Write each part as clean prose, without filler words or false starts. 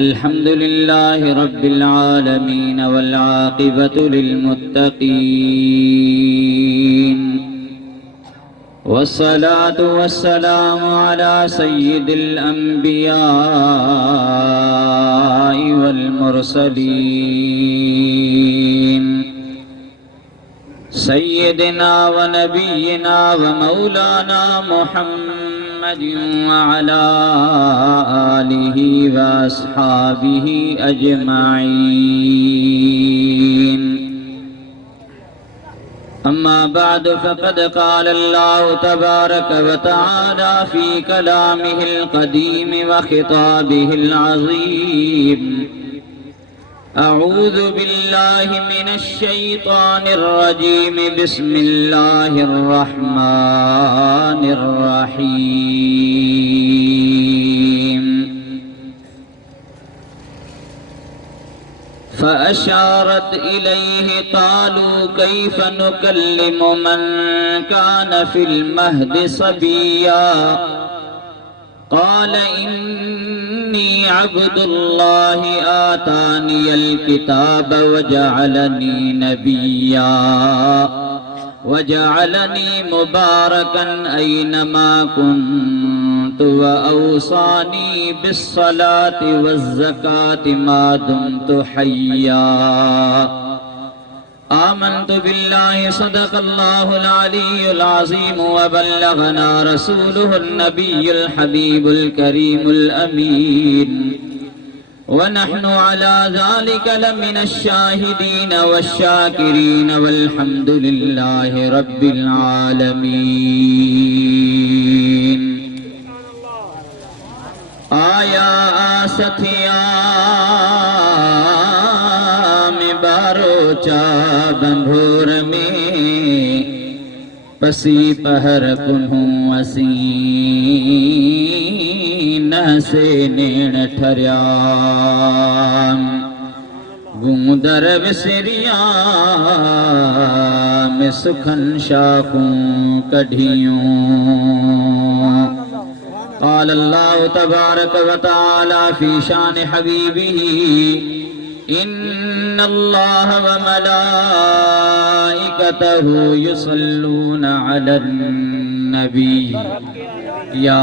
अल्हम्दुलिल्लाह रब्बिल आलमीन वल आक़िबतु लिल मुत्तक़ीन वस्सलातु वस्सलामु अला सय्यिदिल अंबियाइ वल मुरसलीन सय्यिदिना व नबिय्यिना व मौलाना मुहम्मद व अला आलिहि व अस्हाबिहि अजमाइन। अम्मा बाद फ़क़द क़ाल अल्लाहु तबारक व तआला फ़ी कलामिहिल क़दीम व ख़िताबिहिल अज़ीम। अऊज़ु बिल्लाहि मिनश शैतानिर रजीम। बिस्मिल्लाहिर रहमानिर रहीम। फ़अशारत इलैहि क़ालू कैफ़ नुकल्लिमु मन कान फ़िल महदि सबिय्या क़ाल इन्नी अब्दुल्लाहि आतानियल किताब वजअलनी नबिय्या वजअलनी मुबारकन ऐनमा कुन्तु व औसानी बिस्सलाति वज़्ज़काति मा दुम्तु हय्या। आमन्तु बिल्लाहि सदक़ल्लाहुल अलियुल अज़ीम व बल्लगना रसूलुहुन नबियुल हबीबुल करीमुल अमीन व नहनु अला ज़ालिका लमिनश शाहिदीन वश्शाकिरीन वल्हम्दुलिल्लाहि रब्बिल आलमीन। आया आसथिया में बारोचा बंभोर में पसी पहर कुन्हू असी न से नेण ठरिया गूंदर विसरिया में सुखन शाखूं कढ़ियों। क़ाल अल्लाहु तबारक व तआला फ़ी शान हबीबिही इन्नल्लाह व मलाइकतहु युसल्लूना अलन नबी या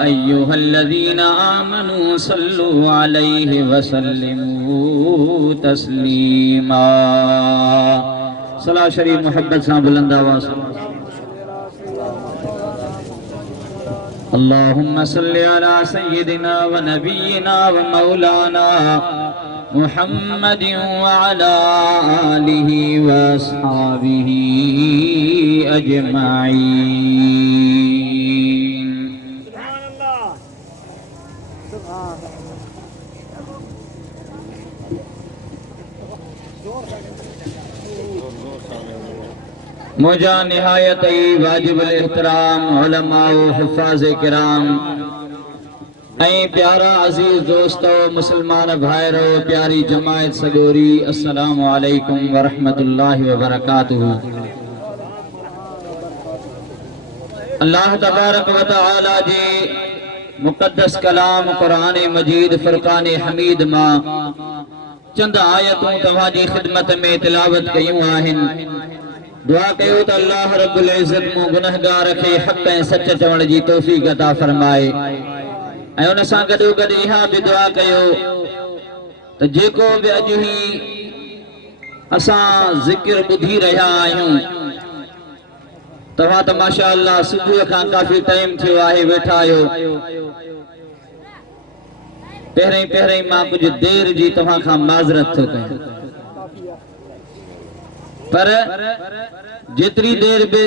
अय्युहल्लज़ीना आमनू सल्लू अलैहि व सल्लिमू तस्लीमा। सलाह शरीफ मोहब्बत से बुलंद आवाज़। अल्लाहुम्मा सल्लि अला सय्यिदिना व नबिय्यिना व मौलाना मुहम्मदिन व अला आलिहि व अस्हाबिहि अजमाइन। मुझा निहायत ही वाजिबुल एहतराम उलमा व हुफ़ाज़ किराम ऐं प्यारा अज़ीज़ दोस्तो मुसलमान भाइरो प्यारी जमायत सगोरी अस्सलामु अलैकुम व रहमतुल्लाहि व बरकातुहू। अल्लाह तबारक व तआला जे मुक़द्दस कलाम क़ुरान मजीद फ़ुरक़ान हमीद मां चंद आयतूं तव्हांजी ख़िदमत में तिलावत कयूं आहिनि। दुआ कयो त अल्लाह रब्बुल इज़्ज़त मूं गुनहगार खे हक़ ऐं सच चवण जी तौफ़ीक़ अता फ़रमाए ऐं उन सां गॾो गॾु इहा बि दुआ कयो त जेको बि अॼु ही असां ज़िक्र ॿुधी रहिया आहियूं तव्हां त माशाअल्लाह सुबुह खां काफ़ी टाइम थियो आहे वेठा आहियो। पहिरीं मां कुछ देर जी तव्हां खां माज़रत थो कयां पर जेतरी देर बि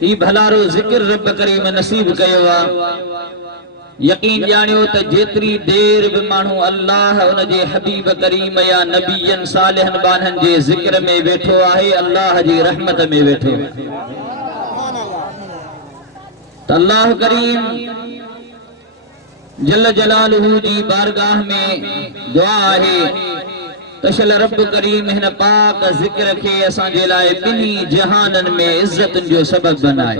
ही भलारो ज़िक्र रब करीम नसीब कयो आ यकीन जानियो त जेतरी देर बि माण्हू अल्लाह उन जे हबीब करीम या नबीयन सालिहन बानन जे ज़िक्र में वेठो आहे अल्लाह जी रहमत में वेठो। त अल्लाह करीम जल जलालहू जी बारगाह में दुआ आहे त शल रब करीम हिन पाक ज़िक्र खे असां जे लाइ ॿिन्ही जहाननि में इज़्ज़तुनि जो सबब बनाए।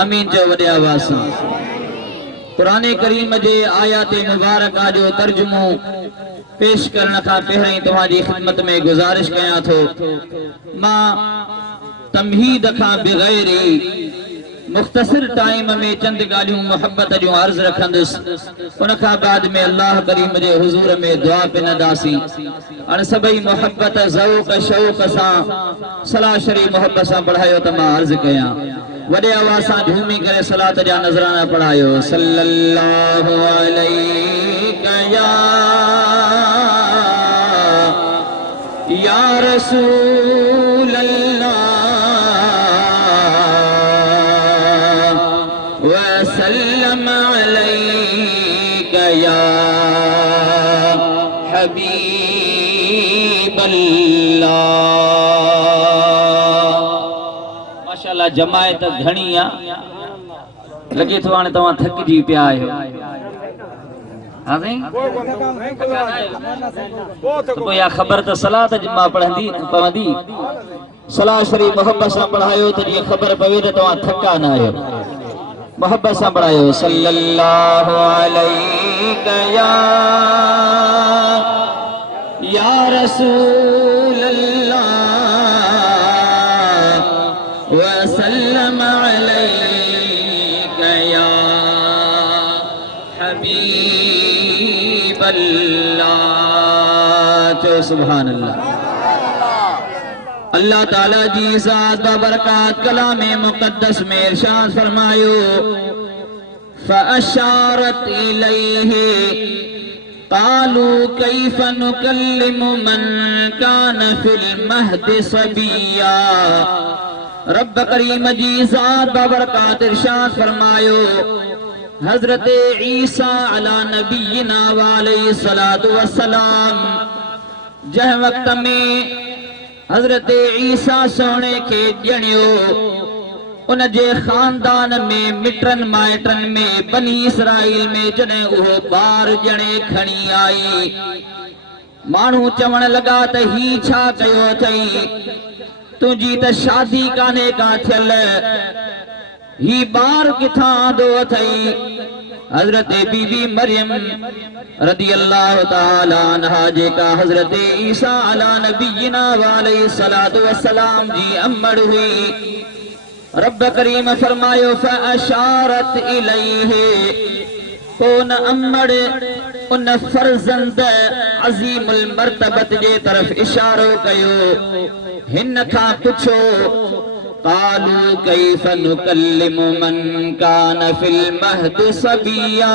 आमीन जो वॾे आवाज़ सां। कुरान करीम जे आयात मुबारका जो तर्जुमो पेश करण खां पहिरीं तव्हांजी ख़िदमत में गुज़ारिश कयां थो, मां तमहीद खां बग़ैर मुख्तसर टाइम में चंद ॻाल्हियूं मोहब्बत जूं अर्ज़ रखंदुसि। उन खां बाद में अल्लाह करीम जे हुज़ूर में दुआ पिनंदासीं। हाणे सभई मोहब्बत ज़ौक़ शौक़ सां सलाह शरीफ़ मोहब्बत सां पढ़ायो त मां अर्ज़ कयां। वॾे आवाज़ सां झूमी करे सलात जा नज़राना पढ़ायो। सल्लल्लाहु अलैका या रसूल अल्लाह वसल्लम अलैका या हबीब अल्लाह। माशाअल्लाह जमायत घणी आहे, लगे थो हाणे तव्हां थकिजी पिया आहियो। हाँ साईं, तो या ख़बर त सलात मां पवंदी। सलाह शरीफ़ मोहब्बत सां पढ़ायो त जीअं ख़बर पवे त तव्हां थका न आहियो। मोहब्बत सां पढ़ायो। सल्लल्लाहु अलैका या रसूल अल्लाह वसल्लम अलैका या हबीब अल्लाह। चो सुभान अल्लाह। अल्लाह ताला जी ज़ात बरकात कलाम मुक़द्दस में इरशाद फरमायो, फ़अशारत इलैहि क़ालू कैफ़ नुकल्लिमु मन कान फ़िल महदि सबिया। रब करीम जी ज़ात बरकात इरशाद फरमायो, हज़रत ईसा अला नबीना वालैहि सलातु वस्सलाम जह वक्त में हज़रत ईसा सोने के ॼणियो, उन जे खानदान में मिटन माइटन में बनी इसराइल में जॾहिं उहो ॿार ॼणे खणी आई, माण्हू चवण लॻा त ही छा कयो अथई, तुंहिंजी त शादी कान्हे का थियल, ही ॿार किथां आंदो अथई। हज़रत बीबी मरियम रज़ी अल्लाह ताला अन्हा जेका हज़रत ईसा अला नबीना वालैहि सलातु वस्सलाम जी अम्मड़ हुई, रब करीम फरमायो फ़अशारत इलैहि, उन अम्मड़ उन फर्ज़ंद अज़ीमुल मर्तबत जे तरफ़ इशारो कयो। हिन खां पुछो, क़ालू कैफ़ नुकल्लिमु मन कान फ़िल महदि सबिया,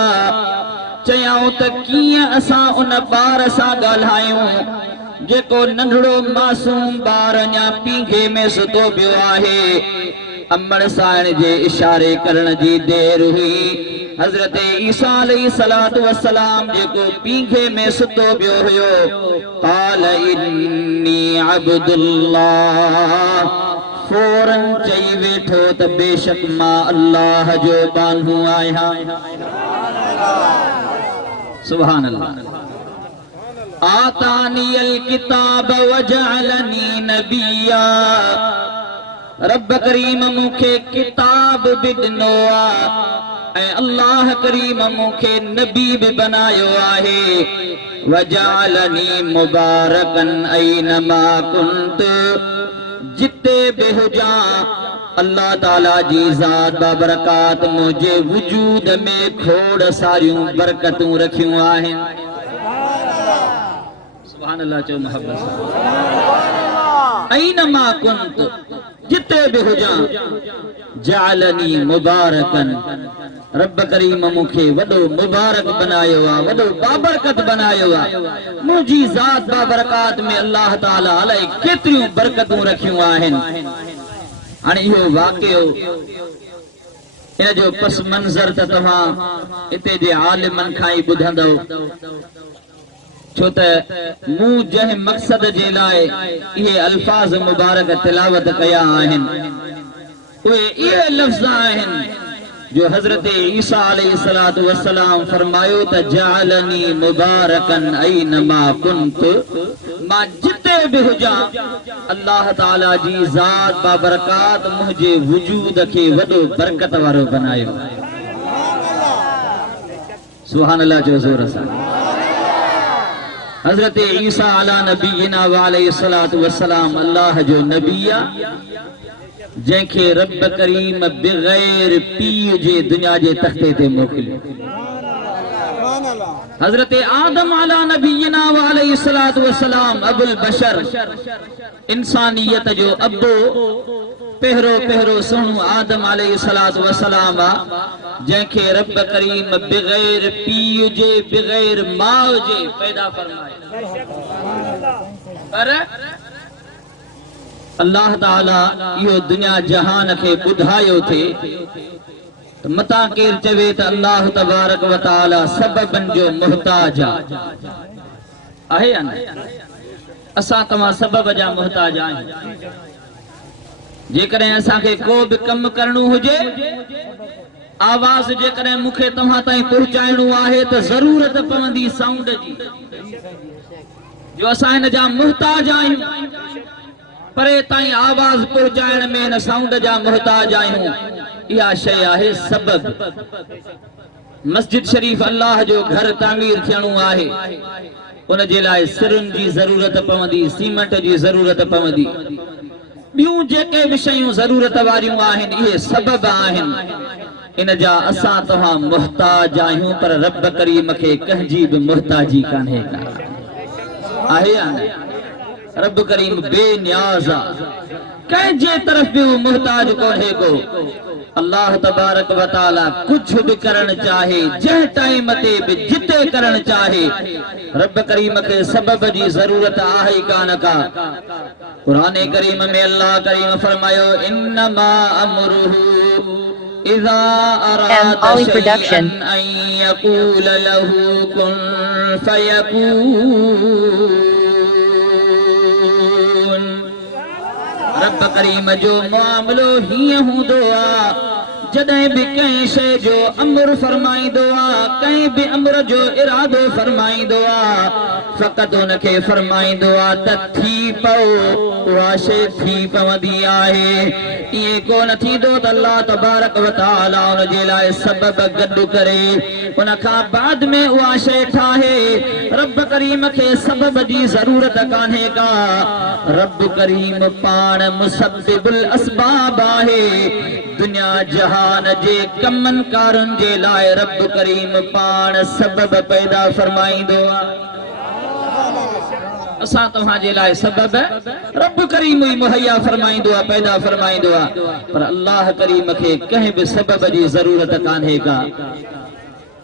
चयाऊं त कीअं असां उन ॿार सां ॻाल्हायूं जेको नंढड़ो मासूम ॿार अञा पींघे में सुतो पियो आहे। अम्मड़ साइण जे इशारे करण जी देर हुई। हज़रत ईसा अलैहि सलातु वस्सलाम जेको पींघे में सुतो पियो हुयो, क़ाल इन्नी अब्दुल्लाह, फौरन चई वेठो त बेशक मां अल्लाह जो बांधू आहियां। सुभान अल्लाह। आतानियल किताब वजअलनी नबिया, रब करीम मूंखे किताब बि ॾिनो आहे ऐं अल्लाह करीम मूंखे नबी बि बनायो आहे। वजअलनी मुबारकन ऐनमा कुंतु, जिते बि हुजां अल्लाह ताला जी ज़ात बाबरकात मुंहिंजे वजूद में खोड़ सारियूं बरकतूं रखियूं आहिनि। सुभान अल्लाह चो मोहब्बत सां। ऐनमा कुंत, जिते बि हुजां, जअलनी मुबारकन, रब करीम मूंखे वॾो मुबारक बनायो आहे, वॾो बाबरकत बनायो आहे। मुंहिंजी ज़ात बाबरकात में अल्लाह ताला अलाए केतिरियूं बरकतूं रखियूं आहिनि। हाणे इहो वाक़ियो, इन जो पस मंज़र त तव्हां हिते जे आलिमनि खां ई ॿुधंदव, छो त मूं जंहिं मक़सद जे लाइ इहे अल्फाज़ मुबारक तिलावत कया आहिनि, उहे इहे लफ़्ज़ आहिनि जो हजरत ईसा अलैहिस्सलातु वस्सलाम फरमायो त जअलनी मुबारकन ऐनमा कुंत, मां जिते भी हुजा अल्लाह ताला जी ज़ात बाबरकात मुझे वजूद के वडो बरकत वारो बनायो। सुभान अल्लाह जो जोर सां। हजरत ईसा अला नबीना व अलैहिस्सलातु वस्सलाम अल्लाह जो नबिया जंहिंखे रब करीम बग़ैर पीउ जे दुनिया जे तख़्ते ते मोकिलियो। हजरत आदम अला नबीना व अलैहिस्सलातु वस्सलाम अबुल बशर, इंसानियत जो अबो पहिरो सोनू आदम अलैहिस्सलातु वस्सलाम जंहिंखे रब करीम बग़ैर पीउ जे बग़ैर माउ जे पैदा फरमायो। पर अल्लाह ताला यो दुनिया जहान के बुधायो थे तो मता केर चवे त अल्लाह तबारक व ताला सबबन जो मुहताज आहे या न। असा तमा सबब जा मुहताज आहियूं। जेकॾहिं असांखे को भी कम करणो हुजे, आवाज जेकॾहिं मूंखे तव्हां ताईं पहुचाइणो आहे त ज़रूरत पवंदी साउंड जी, जो असां हिन जा मुहताज आहियूं। परे ताईं आवाज पहुचाइण में न साउंड जा मुहताज आहियूं। इहा शइ आहे सबब। मस्जिद शरीफ अल्लाह जो घर तामीर थियणो आहे, उन जे लाइ सिरुनि जी ज़रूरत पवंदी, सीमेंट जी ज़रूरत पवंदी, ॿियूं जेके बि शयूं ज़रूरत वारियूं आहिनि इहे सबब आहिनि। इन जा असां तव्हां मुहताज आहियूं, पर रब करीम खे कंहिंजी बि मुहताजी कान्हे का, आहे या न। रब करीम बेनियाज़ आ, कंहिंजे तरफ़ भी मुहताज कोन्हे को। अल्लाह तबारक व ताला कुछ भी करण चाहे, जंहिं टाइम ते भी जिते करण चाहे, रब करीम के सबब जी जरूरत आहे कान का। कुरान करीम में अल्लाह करीम फरमायो इन्नमा अमरुहु इज़ा अरादा शैअन अन यक़ूल लहू कुन फयकून। रब करीम जो मामलो हीअं हूंदो आ, जॾहिं भी कंहिं शइ जो अमर फरमाईंदो आ, कंहिं भी अमर जो इरादो फरमाईंदो आ, फ़क़त उनखे फरमाईंदो आ त थी पओ, उहा शइ थी पवंदी आहे। ईअं कोन थींदो त अल्लाह तबारक व ताला उन जे लाइ सबब गॾु करे उन खां बाद में उहा शइ ठाहे। रब करीम खे सबब जी ज़रूरत कान्हे का। रब करीम पाण मुसब्बिबुल असबाब आहे। दुनिया जहान जे कमन कारन जे लाइ रब करीम पाण सबब पैदा फरमाईंदो आहे। असां तव्हां जे लाइ सबब रब करीम ही मुहैया फरमाईंदो आहे, पैदा फरमाईंदो आहे, पर अल्लाह करीम खे कंहिं बि सबब जी ज़रूरत कान्हे का।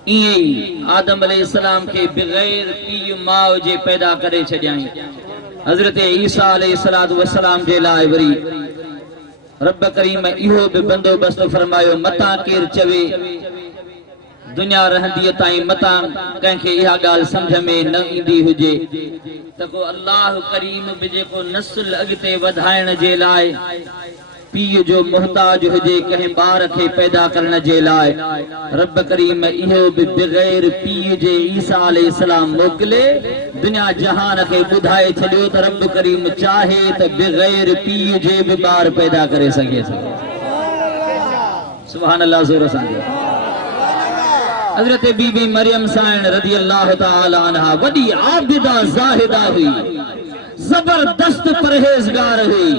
ईअं ई आदम अलैहिस्सलाम खे बग़ैर पीउ माउ जे पैदा करे छॾियईं। हज़रत ईसा अलैहिस्सलातु वस्सलाम जे लाइ वरी रब करीम इहो भी बंदोबस्त फरमायो, मता केर चवे दुनिया रहंदी ताईं मता कंहिंखे इहा ॻाल्हि सम्झ में न ईंदी हुजे त को अल्लाह करीम भी जेको नस्ल अॻिते वधाइण जे लाइ पीउ जो मुहताज हुजे, कंहिं ॿार खे पैदा करण जे लाइ रब करीम इहो भी बग़ैर पीउ जे ईसा अलैहिस्सलाम मोकिले दुनिया जहान खे ॿुधाए छॾियो त रब करीम चाहे त बग़ैर पीउ जे भी ॿार पैदा करे सघे थो। सुभान अल्लाह ज़ोर सां। हजरत बीबी मरियम साइण रज़ी अल्लाह ताला अन्हा वॾी आबिदा ज़ाहिदा हुई, जबरदस्त परहेज़गार हुई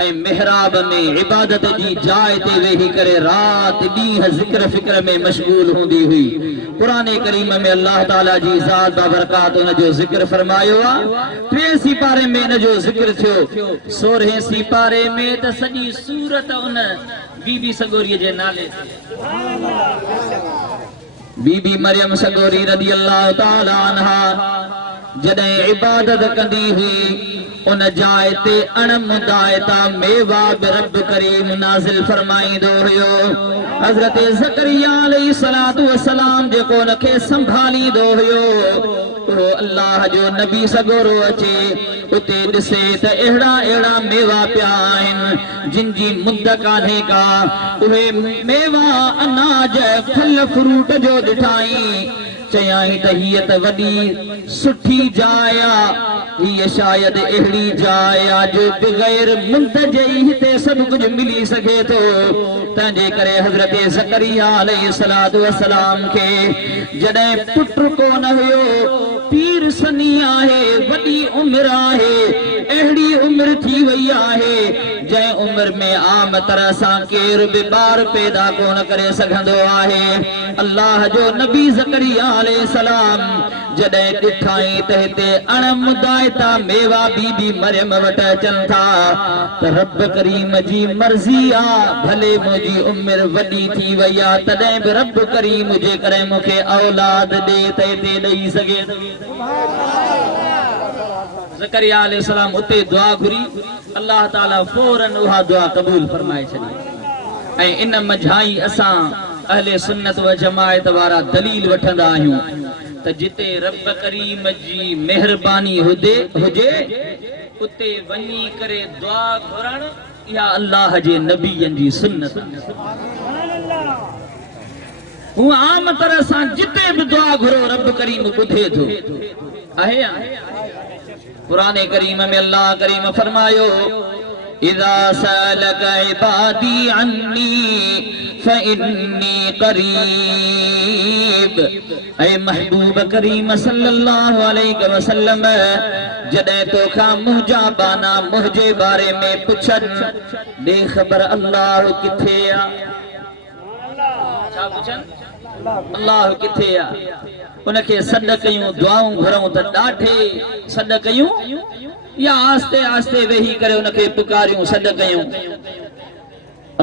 ऐं मेहराब में इबादत जी जाइ ते वेही करे रात ॾींहं ज़िक्र फिक्र में मशगूल हूंदी हुई। कुरान करीम में अल्लाह ताला जी ज़ात बाबरकात उन जो ज़िक्र फरमायो आहे। 3 सिपारे में इन जो ज़िक्र थियो, 16 सिपारे में त सॼी सूरत उन बीबी सगोरीअ जे नाले बीबी मरियम सगोरी रज़ी अल्लाह ताला अन्हा जॾहिं इबादत कंदी हुई, उन जाइ ते अणमुदायता मेवा बि रब करीम नाज़िल फरमाईंदो हुयो। हज़रत ज़करिया अलैहिस्सलातु वस्सलाम जेको उनखे संभालींदो हुयो, वो अल्लाह जो नबी सगोरो अचे उते दिसे त एड़ा एड़ा मेवा पिया आहिनि जिन जी मुद्द कान्हे का उहे मेवा अनाज फल फ्रूट जो ॾिठाई चयाई त हीअ त वॾी सुठी जाइ हीअ शायद अहिड़ी जाइ जो बग़ैर मुद्द जे हिते सभु कुझु मिली सघे थो तंहिंजे करे हज़रत ज़करिया अलैहिस्सलातु वस्सलाम खे जॾहिं पुटु कोन हुयो पीर सनी आहे वॾी उम्र आहे अहिड़ी उम्र थी वई आहे जंहिं उम्र में आम तरह सां केर बि ॿार पैदा कोन करे सघंदो आहे अल्लाह जो नबी ज़करिया अलैहिस्सलाम जॾहिं ॾिठाई त हिते अणमुदाइता मेवा बीबी मरियम वटि अचनि था त रब करीम जी मर्ज़ी आहे भले मुंहिंजी उम्र वॾी थी वई आहे तॾहिं बि रब करीम जेकॾहिं मूंखे औलाद ॾे त हिते ॾेई सघे ज़करिया अलैहिस्सलाम उते दुआ घुरी अल्लाह ताला फौरन उहा दुआ क़बूल फरमाए छॾी ऐं इन मंझाई असां अहले सुन्नत व जमायत वारा दलील वठंदा आहियूं त जिते रब करीम जी मेहरबानी हुजे उते वञी करे दुआ घुरण या अल्लाह जे नबीयन जी सुन्नत हूं आम तरह सां जिते भी दुआ घुरो रब करीम ॿुधे थो आहे कुरान करीम में अल्लाह करीम फरमायो इज़ा सअलक इबादी अन्नी फइन्नी करीब ऐ महबूब करीम सल्लल्लाहु अलैहि वसल्लम जॾहिं तोखां मुंहिंजा बाना मुंहिंजे बारे में पुछनि ॾे ख़बर अल्लाह किथे आहे छा पुछनि अल्लाह किथे आहे उनखे सॾ कयूं दुआऊं घुरूं त ॾाढे सॾ कयूं या आस्ते आस्ते वेही करे उनखे पुकारियूं सॾ कयूं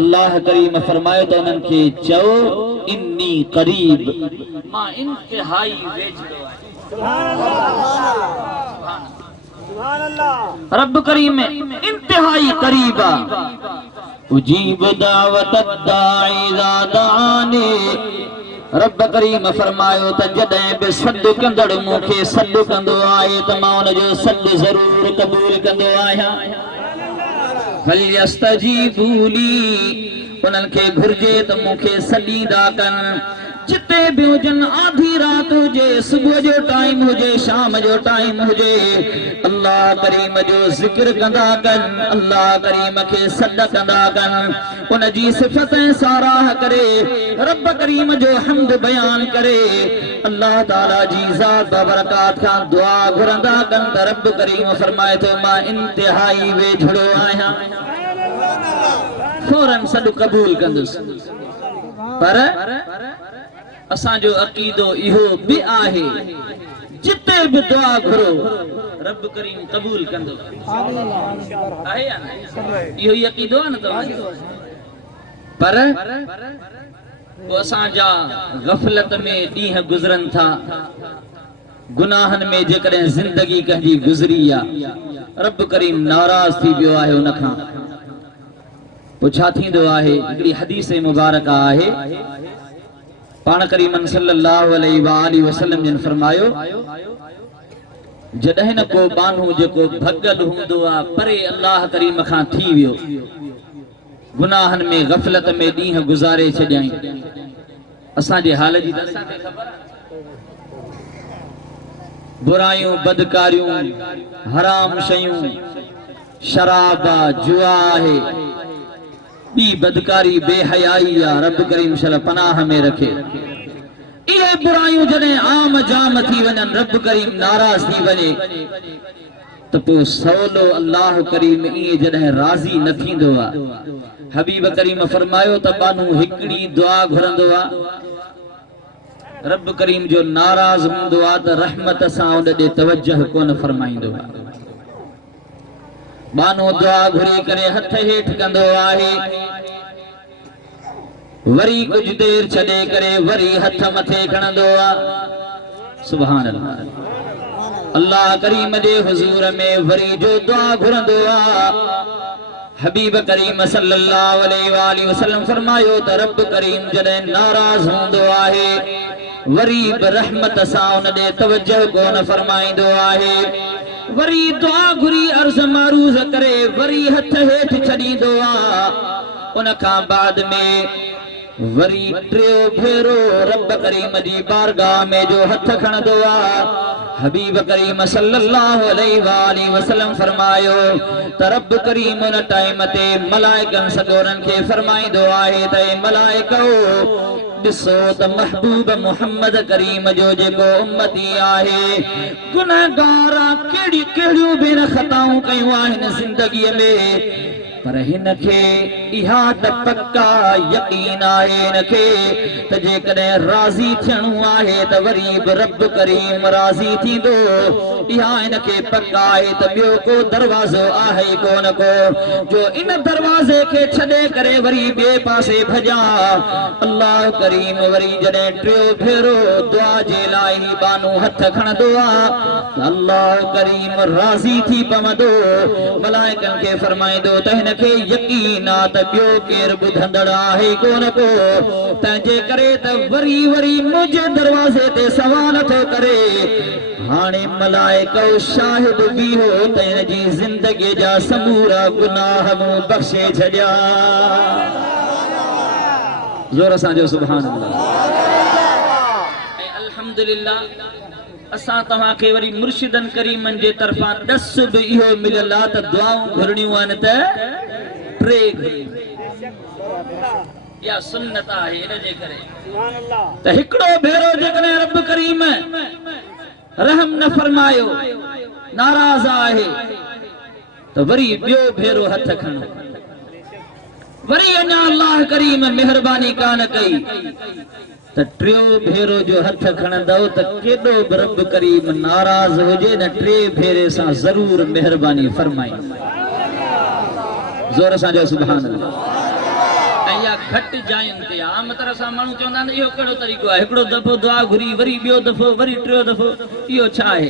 अल्लाह करीम फरमायो त उन्हनि खे चओ इन्नी करीब मां इंतिहाई वेझड़ो आहियां रब करीम इंतिहाई करीब आहे उजीब दावत दाई इज़ा दानी रब करीम फरमायो त जॾहिं बि सॾ कंदड़ मूंखे सॾ कंदो आहे त मां उनजो सॾ ज़रूर क़बूल कंदो आहियां फलयस्तजीबू ली उन्हनि खे घुर्जे त मूंखे सॾींदा कनि जिते भी हुजनि आधी रात हुजे सुबुह जो टाइम हुजे शाम जो टाइम हुजे अल्लाह करीम जो ज़िक्र कंदा कनि अल्लाह करीम खे सॾ कंदा कनि उन जी सिफ़त साराह करे रब करीम जो हम्द बयान करे अल्लाह ताला जी ज़ात बरकात खां दुआ घुरंदा कनि त रब करीम फरमाए थो मां इंतिहाई वेझड़ो आहियां फौरन सॾ क़बूल कंदुसि पर असांजो अक़ीदो इहो बि आहे जिते भी दुआ घुरो रब करीम क़बूल कंदो आहे या न इहो ई अक़ीदो आहे न तव्हांजो पर वो असांजा गफ़लत में ॾींहं गुज़रनि था गुनाहनि में जेकॾहिं ज़िंदगी कंहिंजी गुज़री आहे रब करीम नाराज़ थी वियो आहे उन खां पोइ छा थींदो आहे हिकिड़ी हदीस मुबारक आहे पाण करीमन सल्लल्लाहु अलैहि वसल्लम जन फरमायो जॾहिं न को बानू जेको भगल हूंदो आहे परे अल्लाह करीम खां थी वियो गुनाहनि में गफ़लत में ॾींहं गुज़ारे छॾियईं असांजे हाल जी त असांखे ख़बर आहे बुरायूं बदकारियूं हराम शयूं शराब जुआ आहे ॿी बदकारी बेहयाई आहे रब करीम शल पनाह में रखे इहे बुरायूं जॾहिं आम जाम थी वञनि रब करीम नाराज़ थी वञे त पोइ सवलो अल्लाह करीम ईअं जॾहिं राज़ी न थींदो आहे हबीब करीम फरमायो त बानू हिकिड़ी दुआ घुरंदो आहे रब करीम जो नाराज़ हूंदो आहे त रहमत सां उन ॾे तवज्जह कोन फरमाईंदो आहे बानो दुआ घुरी करे हथ हेठ कंदो आहे वरी कुछ देर छॾे करे वरी हथ मथे खणंदो आहे सुभान अल्लाह अल्लाह करीम जे हुजूर में वरी जो दुआ घुरंदो आहे हबीब करीम सल्लल्लाहु अलैहि वसल्लम फरमायो त रब करीम जॾहिं नाराज़ हूंदो आहे वरी रहमत सां उन ॾे तवज्जो कोन फरमाईंदो आहे वरी दुआ घुरी अर्ज़ मारूज़ करे वरी हथ हेठि छॾींदो आहे उन खां बाद में वरी टियों भेरो रब करीम जी बारगाह में जो हथ खणंदो आहे हबीब करीम सल्लल्लाहु अलैहि वसल्लम फरमायो त रब करीम उन टाइम ते मलाइकनि सॻोरनि खे फरमाईंदो आहे त मलाइको ॾिसो त महबूब मुहम्मद करीम जो जेको उम्मती आहे गुनहगार कहिड़ियूं कहिड़ियूं बि ख़ताऊं कयूं आहिनि ज़िंदगीअ में पर हिनखे इहा त पक्का यकीन आहे हिनखे त जेकॾहिं राज़ी थियणो आहे त वरी बि रब करीम राज़ी थींदो इहा हिनखे पक्का आहे त ॿियो को दरवाज़ो आहे ई कोन को जो इन दरवाज़े खे छॾे करे वरी ॿिए पासे भॼा अल्लाह करीम वरी जॾहिं टियों भेरो दुआ जे लाइ बानू हथ खणंदो आहे अल्लाह करीम राज़ी थी पवंदो मलाइकनि खे फरमाईंदो त हिनखे यकीन आहे त ॿियो केरु ॿुधंदड़ आहे कोन को तंहिंजे करे त वरी वरी मुंहिंजे दरवाज़े ते सवाल थो करे हाणे मलाइको शाहिद बीहो त हिन जी ज़िंदगीअ जा समूरा गुनाह मूं बख़्शे छॾिया ज़ोर सां जो सुभान अल्लाह ऐं अल्हम्दुलिल्लाह असां तव्हांखे वरी मुर्शिदन करीमनि जे तरफ़ां ॾस बि इहो मिलियल आहे त दुआऊं घुरणियूं आहिनि त टे या सुन्नत आहे इन जे करे त हिकिड़ो भेरो जेकॾहिं रब करीम रहम न फरमायो नाराज़ आहे त वरी ॿियो भेरो हथ खणो वरी अञा अल्लाह करीम महिरबानी कान कई त टियों भेरो जो हथ खणंदव त केॾो बि रब करीम नाराज़ हुजे न टे भेरे सां ज़रूर महिरबानी फरमाई ज़ोर सां जो सुभान अल्लाह ऐं इहा घटि जायुनि ते आम तरह सां माण्हू चवंदा आहिनि इहो कहिड़ो तरीक़ो आहे हिकिड़ो दफ़ो दुआ घुरी वरी ॿियो दफ़ो वरी टियों दफ़ो इहो छा आहे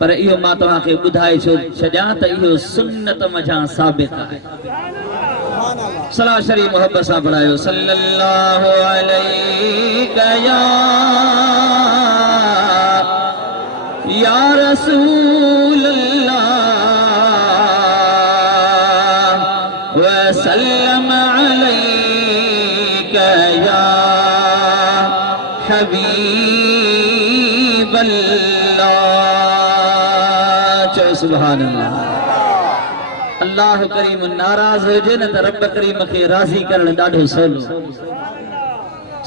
पर इहो मां तव्हांखे ॿुधाए छॾियां त इहो सुन्नत मझां साबित आहे सलाह शरीफ मोहब्बत सां पढ़ायो सल्लल्लाहु अलैहि या रसूल अल्लाह वसल्लम अलैका या हबीब अल्लाह चो सुभान अल्लाह अल्लाह करीम नाराज़ हुजे न त रब करीम खे राज़ी करण ॾाढो सवलो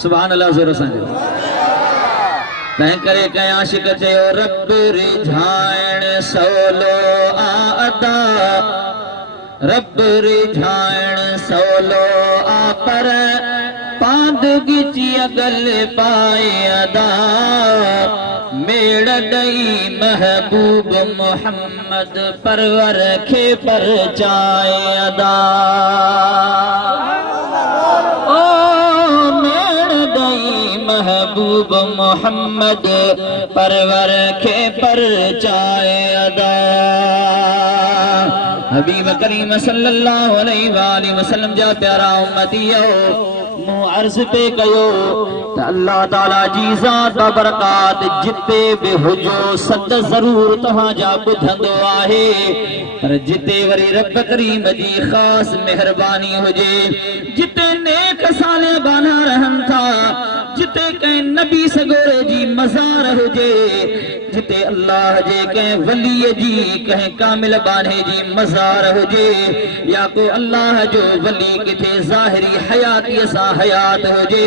सुभान अल्लाह ज़ोर सां तंहिं करे कंहिं आशिक चयो रब रिझाइण सवलो अदा रब रिझाइण सवलो पर पांदगी ची अगल पाए अदा मेड़ दई महबूब मोहम्मद परवर खे परचाए अदा ओ मेड़ दई महबूब मोहम्मद परवर खे परचाए अदा हबीब करीम सल्लल्लाहु अलैहि वसल्लम जा प्यारा उम्मतियो मूं अर्ज़ पे कयो त अल्लाह ताला जी ज़ात बरकात जिते बि हुजो सद ज़रूर तव्हांजा ॿुधंदो आहे पर जिते वरी रब करीम जी ख़ासि महिरबानी हुजे जिते नेक साले बाना रहनि था जिते कंहिं नबी सगोरे जी मज़ार हुजे जिते अल्लाह जे कंहिं वलीअ जी कंहिं कामिल बाने जी मज़ार हुजे या को अल्लाह जो वली किथे ज़ाहिरी हयातीअ सां हयात हुजे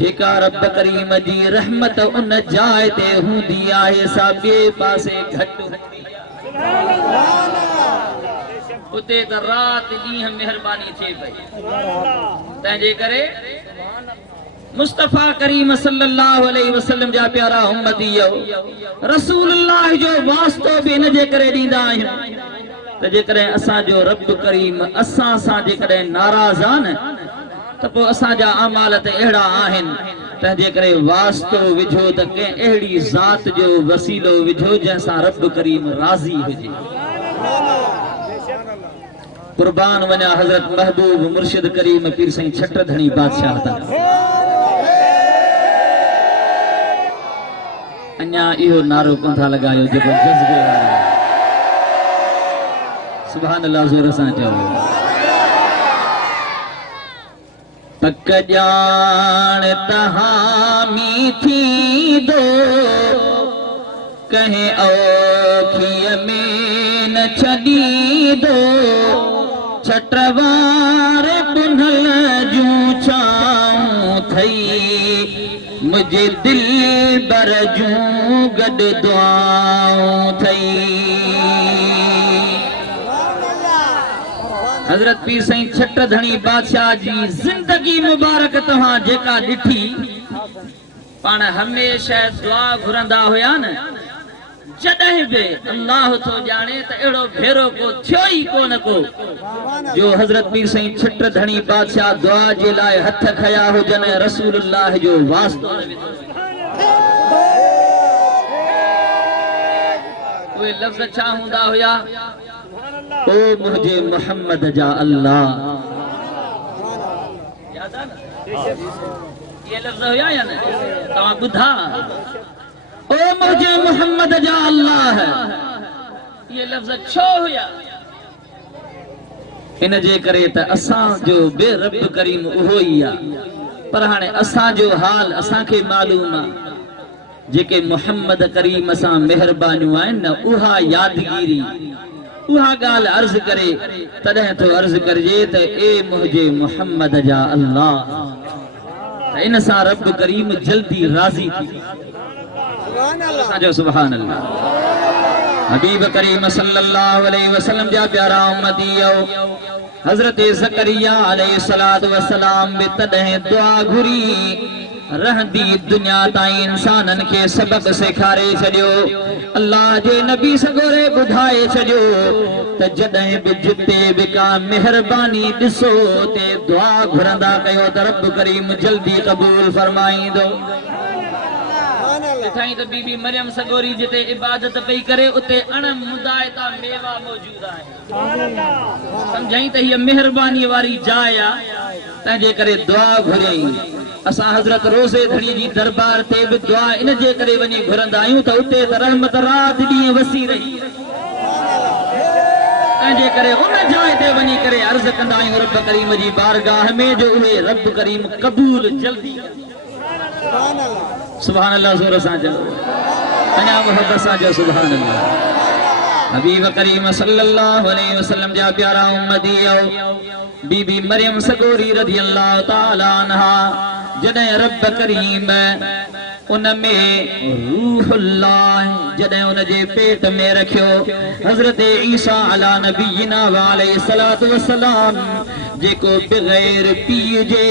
जेका रब करीम जी रहमत उन जाइ ते हूंदी आहे सा ॿिए पासे घटि उते त राति ॾींहं महिरबानी थिए पई तंहिंजे करे मुस्तफा करीम सल्लल्लाहु अलैहि वसल्लम जा प्यारा उम्मतियो रसूलुल्लाह जो वास्तो बि इन जे करे ॾींदा आहियूं त जेकॾहिं असांजो रब करीम असां सां जेकॾहिं नाराज़ आहे न त पोइ असांजा अमाल त अहिड़ा आहिनि तंहिंजे करे वास्तो विझो त कंहिं अहिड़ी ज़ात जो वसीलो विझो जंहिंसां रब करीम राज़ी हुजे कुर्बान वञा हज़रत महबूब मुर्शिद करीम पीर साईं छट धणी बादशाह अन्या इहो नारो पंथा लगायो जेको जज़्बे वारो सुभान अल्लाह ज़ोर सां चओ पक ॼाण तहां मीठी दो कहे औखीअ में न छॾी दो छटवार पुनल जूं छाऊं थई मुझे दिल बर जूं गॾु दुआऊं थई हज़रत पीर साईं छट धणी बादशाह जी ज़िंदगी मुबारक तव्हां जेका ॾिठी पाण हमेशह दुआ घुरंदा हुया न जॾहिं बि अल्लाह थो ॼाणे त अहिड़ो भेरो को थियो ई कोन को जो हज़रत पीर साईं छट धणी बादशाह दुआ जे लाइ हथ खया हुजनि रसूलुल्लाह जो वास्तो उहे लफ़्ज़ छा हूंदा हुया ओ मुझे मोहम्मद जा अल्लाह याद आहे न ये लफ़्ज़ हुया या न तव्हां ॿुधा ओ मुझे मोहम्मद जा अल्लाह ये लफ़्ज़ छो हुया इन जे करे त असां जो बे रब करीम उहो ई आहे पर हाणे असां जो हाल असां खे मालूम आहे जेके मोहम्मद करीम सां मेहरबानियूं आहिनि न उहा यादगिरी उहा ॻाल्हि अर्ज़ करे तॾहिं तो अर्ज़ करजे त ए मुझे मोहम्मद जा अल्लाह इन सां रब करीम जल्दी राज़ी थी सुभान अल्लाह हबीब करीम सल्लल्लाहु अलैहि वसल्लम जा प्यारा उम्मतियो हज़रत ज़करिया अलैहिस्सलातु वस्सलाम बि तॾहिं दुआ घुरी रहंदी दुनिया ताईं इंसानन के सबक सेखारे छॾियो अल्लाह जे नबी सगोरे ॿुधाए छॾियो त जॾहिं बि जिते बि का मेहरबानी ॾिसो ते दुआ घुरंदा कयो त रब करीम जल्दी क़बूल फरमाईंदो साईं तो बीबी मरियम सगोरी जिते इबादत पई करे उते अण मुदायता मेवा मौजूद आहे समझाई त ये मेहरबानी वारी जाइ आहे तंहिंजे करे दुआ घुरियई असां हज़रत रोज़े धड़ी जी दरबार ते बि दुआ इन जे करे वञी घुरंदा आहियूं त उते त रहमत रात ॾींहुं वसी रही तंहिंजे करे उन जाइ ते वञी करे अर्ज़ कंदा आहियूं रब करीम जी बारगाह में जो उहे रब करीम क़बूल जल्दी सुभान अल्लाह ज़ोर सां चओ अञा मोहब्बत सां चओ सुभान अल्लाह हबीब करीम सल्लल्लाहु अलैहि वसल्लम जा प्यारा उम्मतियो बीबी मरियम सगोरी रज़ी अल्लाह ताला अन्हा जॾहिं रब करीम उन में रूहुल्लाह जॾहिं उन जे पेट में रखियो हज़रत ईसा अला नबीना व अलैहिस्सलातु वस्सलाम जेको बग़ैर पीउ जे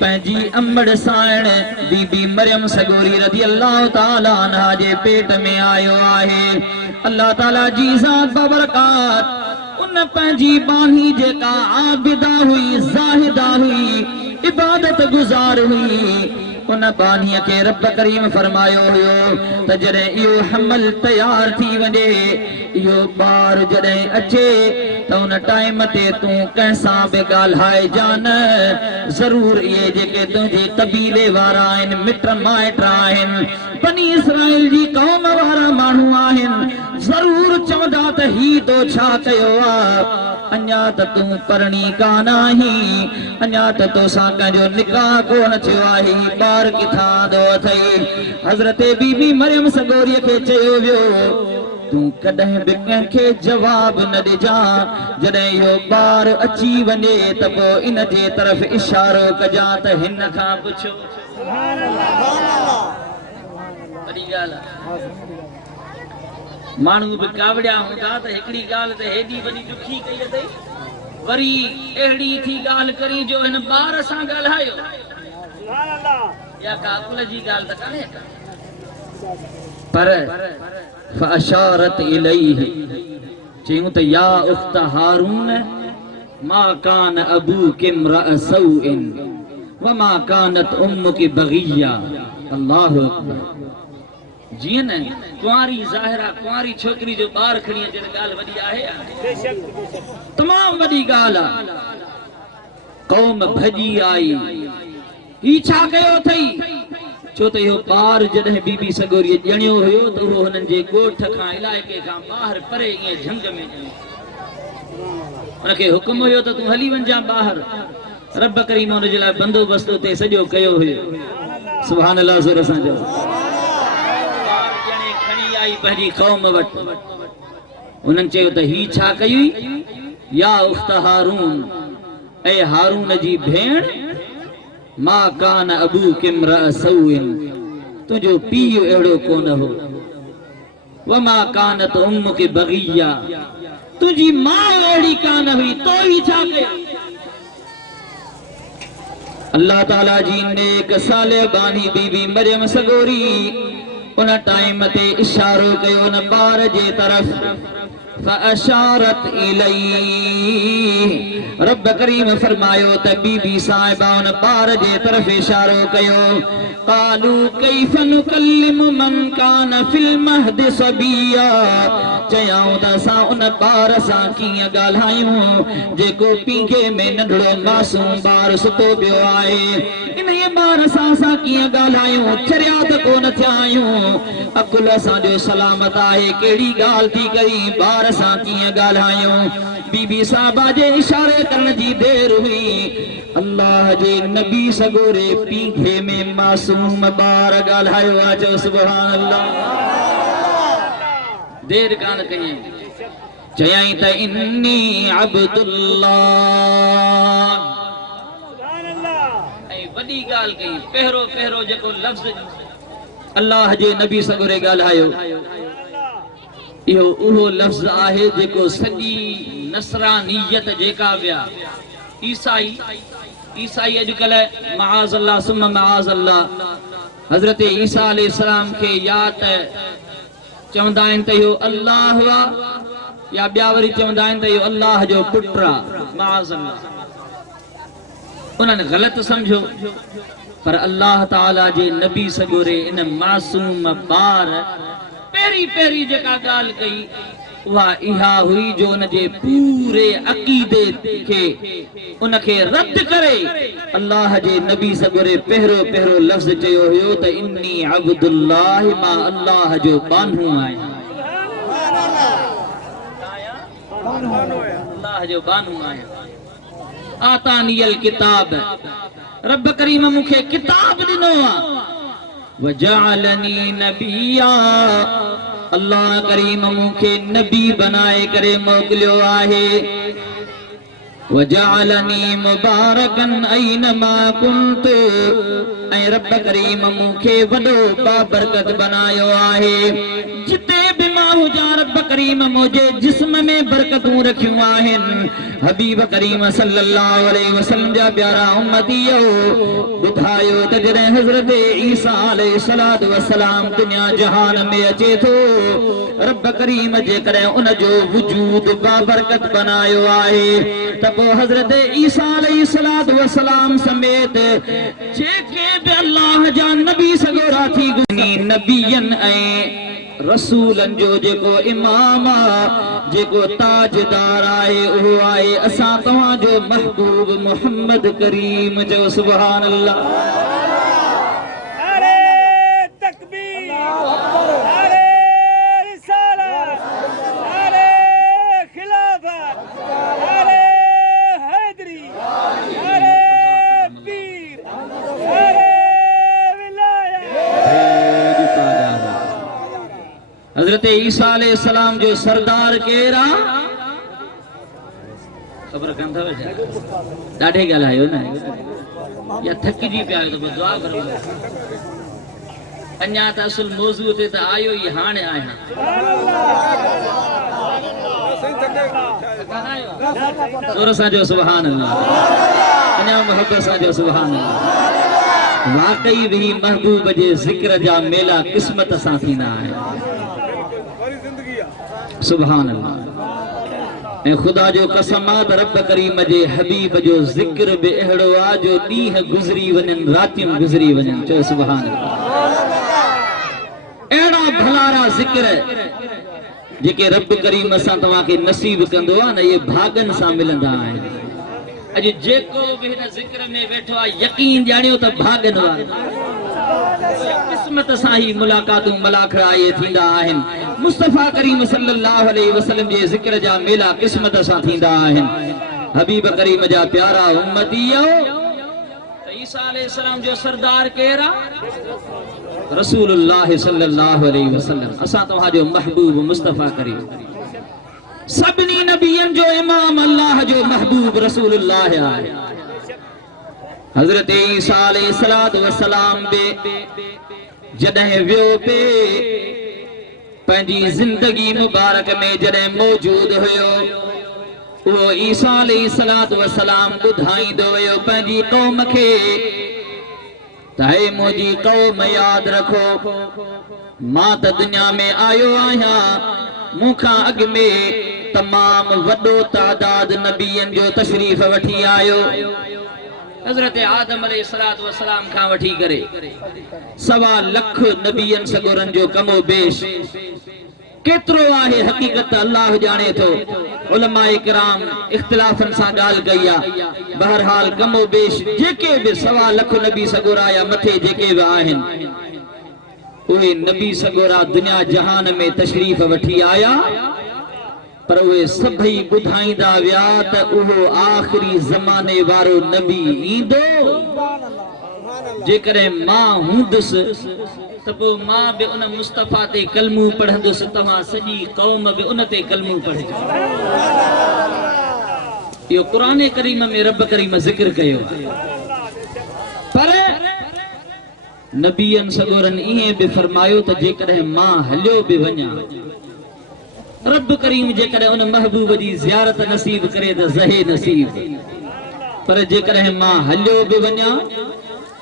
पंहिंजी अमड़ साइण बीबी मरियम सगोरी रज़ी अल्लाह ताला अन्हा जे पेट में आयो आहे अल्लाह ताला जी ज़ात बबरकात उन पंहिंजी बानी जेका आबिदा हुई ज़ाहिदा हुई इबादत गुज़ार हुई उन बानीअ खे रब करीम फरमायो हुयो त जॾहिं इहो हमल तयार थी वञे इहो ॿार जॾहिं अचे त उन टाइम ते तूं कंहिंसां बि ॻाल्हाए जान ज़रूर इहे जेके तुंहिंजे कबीले वारा आहिनि मिट माइट आहिनि बनी इसराइल जी क़ौम वारा माण्हू आहिनि ज़रूर चवंदा त ही तो छा कयो आहे अञा त तूं परणी कान आहीं अञा त तोसां कंहिंजो निकाह कोन थियो आहे ॿार किथां थो अथई हज़रत बीबी मरियम सगोरीअ खे चयो वियो तूं कॾहिं बि कंहिंखे जवाब न ॾिजां जॾहिं इहो ॿार अची वञे त पोइ इन जे तरफ़ इशारो कजां त हिन खां पुछो वॾी ॻाल्हि आहे माण्हू बि कावड़िया हूंदा त हिकिड़ी ॻाल्हि त हेॾी वॾी ॾुखी कई अथई वरी अहिड़ी थी ॻाल्हि करी जो हिन ॿार सां ॻाल्हायो या काकुल जी ॻाल्हि त कान्हे पर फअशारत इलैहि चयूं त या उख्त हारून मा कान अबूक इम्रअ सौइन व मा कानत उम्मुक बगिया अल्लाहु अकबर जीअं न कुंवारी ज़ाहिरा कुंवारी छोकिरी जो ॿार खणी अचे त ॻाल्हि वॾी आहे तमामु वॾी ॻाल्हि आहे क़ौम भॼी आई ही छा कयो अथई छो त इहो ॿार जॾहिं बीबी सगोरी ॼणियो हुयो त उहो हुननि जे ॻोठ खां इलाइक़े खां ॿाहिरि परे ईअं झंग में ॼणियो हुनखे हुकुम हुयो त तूं हली वञ ॿाहिरि रब करीम हुनजे लाइ बंदोबस्त उते सॼो कयो हुयो सुभान अल्लाह ज़ोर सां चओ ॼणे खणी आई पंहिंजी क़ौम वटि उन्हनि चयो त ही छा कई या उख्त हारून ऐं हारून जी भेण मा कान अबू किमरा सौइन तुझो पीउ अहिड़ो कोन हो वमा कानत उम्मुक बगिया तुझी मां अहिड़ी कान हुई तो ही छा कयो अल्लाह ताला जी नेक साले बानी बीबी मरियम सगोरी उन टाइम ते इशारो कयो न ॿार जे तरफ़ फअशारत इलैहि रब करीम फरमायो त बीबी साहिबा उन ॿार जे तरफ़ इशारो कयो क़ालू कैफ़ नुकल्लिमु मन कान फिल महद सबिया चयाऊं त असां उन ॿार सां कीअं ॻाल्हायूं जेको पींघे में नंढड़ो मासूम ॿार सुतो पियो आहे इन ॿार सां असां कीअं ॻाल्हायूं चरिया त कोन थिया आहियूं अकुल असांजो सलामत आहे कहिड़ी ॻाल्हि थी कई ॿार सां कीअं ॻाल्हायूं बीबी साहिबा जे इशारे करण जी देर हुई अल्लाह जे नबी सगोरे पींघे में मासूम ॿार ॻाल्हायो आहे चओ सुभान अल्लाह देर कान कई चयाई त इन्नी अब्दुल्लाह ऐं वॾी ॻाल्हि कई पहिरों जेको लफ़्ज़ अल्लाह जे नबी सगोरे ॻाल्हायो इहो उहो लफ़्ज़ आहे जेको सॼी नसरानियत जेका विया ईसाई अॼुकल्ह मआज़ अल्लाह सुम्मा मआज़ अल्लाह हज़रत ईसा अलैहिस्सलाम खे या त चवंदा आहिनि त इहो अल्लाह हुआ या ॿिया वरी चवंदा आहिनि त इहो अल्लाह जो पुटु आहे मआज़ अल्लाह उन्हनि ग़लति सम्झो पर अल्लाह ताला जे नबी सगोरे इन मासूम ॿार पहिरीं जेका ॻाल्हि कई उहा इहा हुई जो उन जे पूरे अक़ीदे खे उनखे रद्द करे अल्लाह जे नबी सगोरे पहिरों लफ़्ज़ चयो हुयो त इन्नी अब्दुल्लाह मां अल्लाह जो बानू आहियां अल्लाह जो बानू आहियां आतानियल किताब रब करीम मूंखे किताब ॾिनो आहे वजअलनी नबिया अल्लाह करीम मूंखे नबी बनाए करे मोकिलियो आहे वजअलनी मुबारकन ऐनमा कुंत ऐं रब करीम मूंखे वॾो बाबरकत बनायो आहे जिते बि मां हुजां रब करीम मुंहिंजे जिस्म में बरकतूं रखियूं आहिनि हबीब करीम सल्लल्लाहु अलैहि वसल्लम जा प्यारा उम्मतियो ॿुधायो त जॾहिं हज़रत ईसा अलैहिस्सलातु वस्सलाम दुनिया जहान में अचे थो रब करीम जेकॾहिं उन जो वजूद बाबरकत बनायो आहे त पोइ हज़रत ईसा अलैहिस्सलातु वस्सलाम समेत जेके बि अल्लाह जा नबी सगोरा थी गुज़री नबियन ऐं रसूलन जो जेको इमाम जेको ताजदार आहे उहो आहे असां तव्हांजो महबूब मोहम्मद करीम जो सुभान अल्लाह नारे तकबीर नारे रिसालत नारे खिलाफत नारे हैदरी नारे पीर नारे विलायत हजरत ईसा अलैहिस्सलाम जो सरदार केरा ख़बर कान अथव छा ॾाढे ॻाल्हायो न या थकिजी पिया आहियो त दुआ करो अञा त असुल मौज़ू ते त आयो ई हाणे आहियां ज़ोर सां जो सुभान अल्लाह अञा मोहब्बत सां जो सुभान अल्लाह वाकई भी महबूब जे ज़िक्र जा मेला क़िस्मत सां थींदा आहिनि सुभान अल्लाह ऐं ख़ुदा जो कसम आहे त रब करीम जे हबीब जो ज़िक्र बि अहिड़ो आहे जो ॾींहं गुज़री वञनि रातियूं गुज़री वञनि चओ सुभान अल्लाह अहिड़ा भलारा ज़िक्र जेके रब करीम सां तव्हांखे नसीब कंदो आहे न इहे भागनि सां मिलंदा आहिनि अॼु जेको बि हिन ज़िक्र में वेठो आहे यकीन ॼाणियो त भागनि वारो किस्मत सां ही मुलाकातूं मलाख आए थींदा आहिनि। मुस्तफ़ा करीम सल्लल्लाहु अलैहि वसल्लम जे ज़िक्र जा मेला किस्मत सां थींदा आहिनि। हबीब करीम जा प्यारा उम्मतीयो, ईसा अलैहिस्सलाम जो सरदार केरा? रसूलुल्लाह सल्लल्लाहु अलैहि वसल्लम। असां तव्हांजो महबूब मुस्तफ़ा करीम, सभिनी नबियन जो इमाम, अल्लाह जो महबूब रसूलुल्लाह आहे। हजरत ईसा अलैहिस्सलातु वस्सलाम बे जॾहिं वियो पे पंहिंजी ज़िंदगी मुबारक में जॾहिं मौजूद हुयो, वो ईसा अलैहिस्सलातु वस्सलाम ॿुधाईंदो वियो पंहिंजी क़ौम खे त हे मुंहिंजी क़ौम, यादि रखो मां त दुनिया में आयो आहियां, मूंखां अॻु में तमाम वॾो तादाद नबियन जो तशरीफ़ वठी आयो। हज़रत आदम अलैहिस्सलातु वस्सलाम खां वठी करे 1.25 लख नबियन सगोरन जो कमो बेश केतिरो आहे हक़ीक़त अल्लाह जाने थो। उलमाए किराम इख्तिलाफन सां ॻाल्हि कई आहे। बहरहाल कमो बेश जेके बि 1.25 लख नबी सगोरा या मथे जेके बि आहिनि, उहे नबी सगोरा दुनिया जहान में तशरीफ़ वठी आया, पर उहे सभई ॿुधाईंदा विया त उहो आख़िरी ज़माने वारो नबी ईंदो। जेकॾहिं मां हूंदुसि त पोइ मां बि उन मुस्तफ़ा ते कलमू पढ़ंदुसि, तव्हां सॼी क़ौम बि उन ते कलमू पढ़जो। इहो क़ुरान करीम में रब करीम ज़िक्र कयो। पर नबियन सगोरन इएं बि फरमायो त जेकॾहिं मां हलियो बि वञा, रब करीम जेकॾहिं उन महबूब जी ज़ियारत नसीब करे त ज़हे नसीब, पर जेकॾहिं मां हलियो बि वञा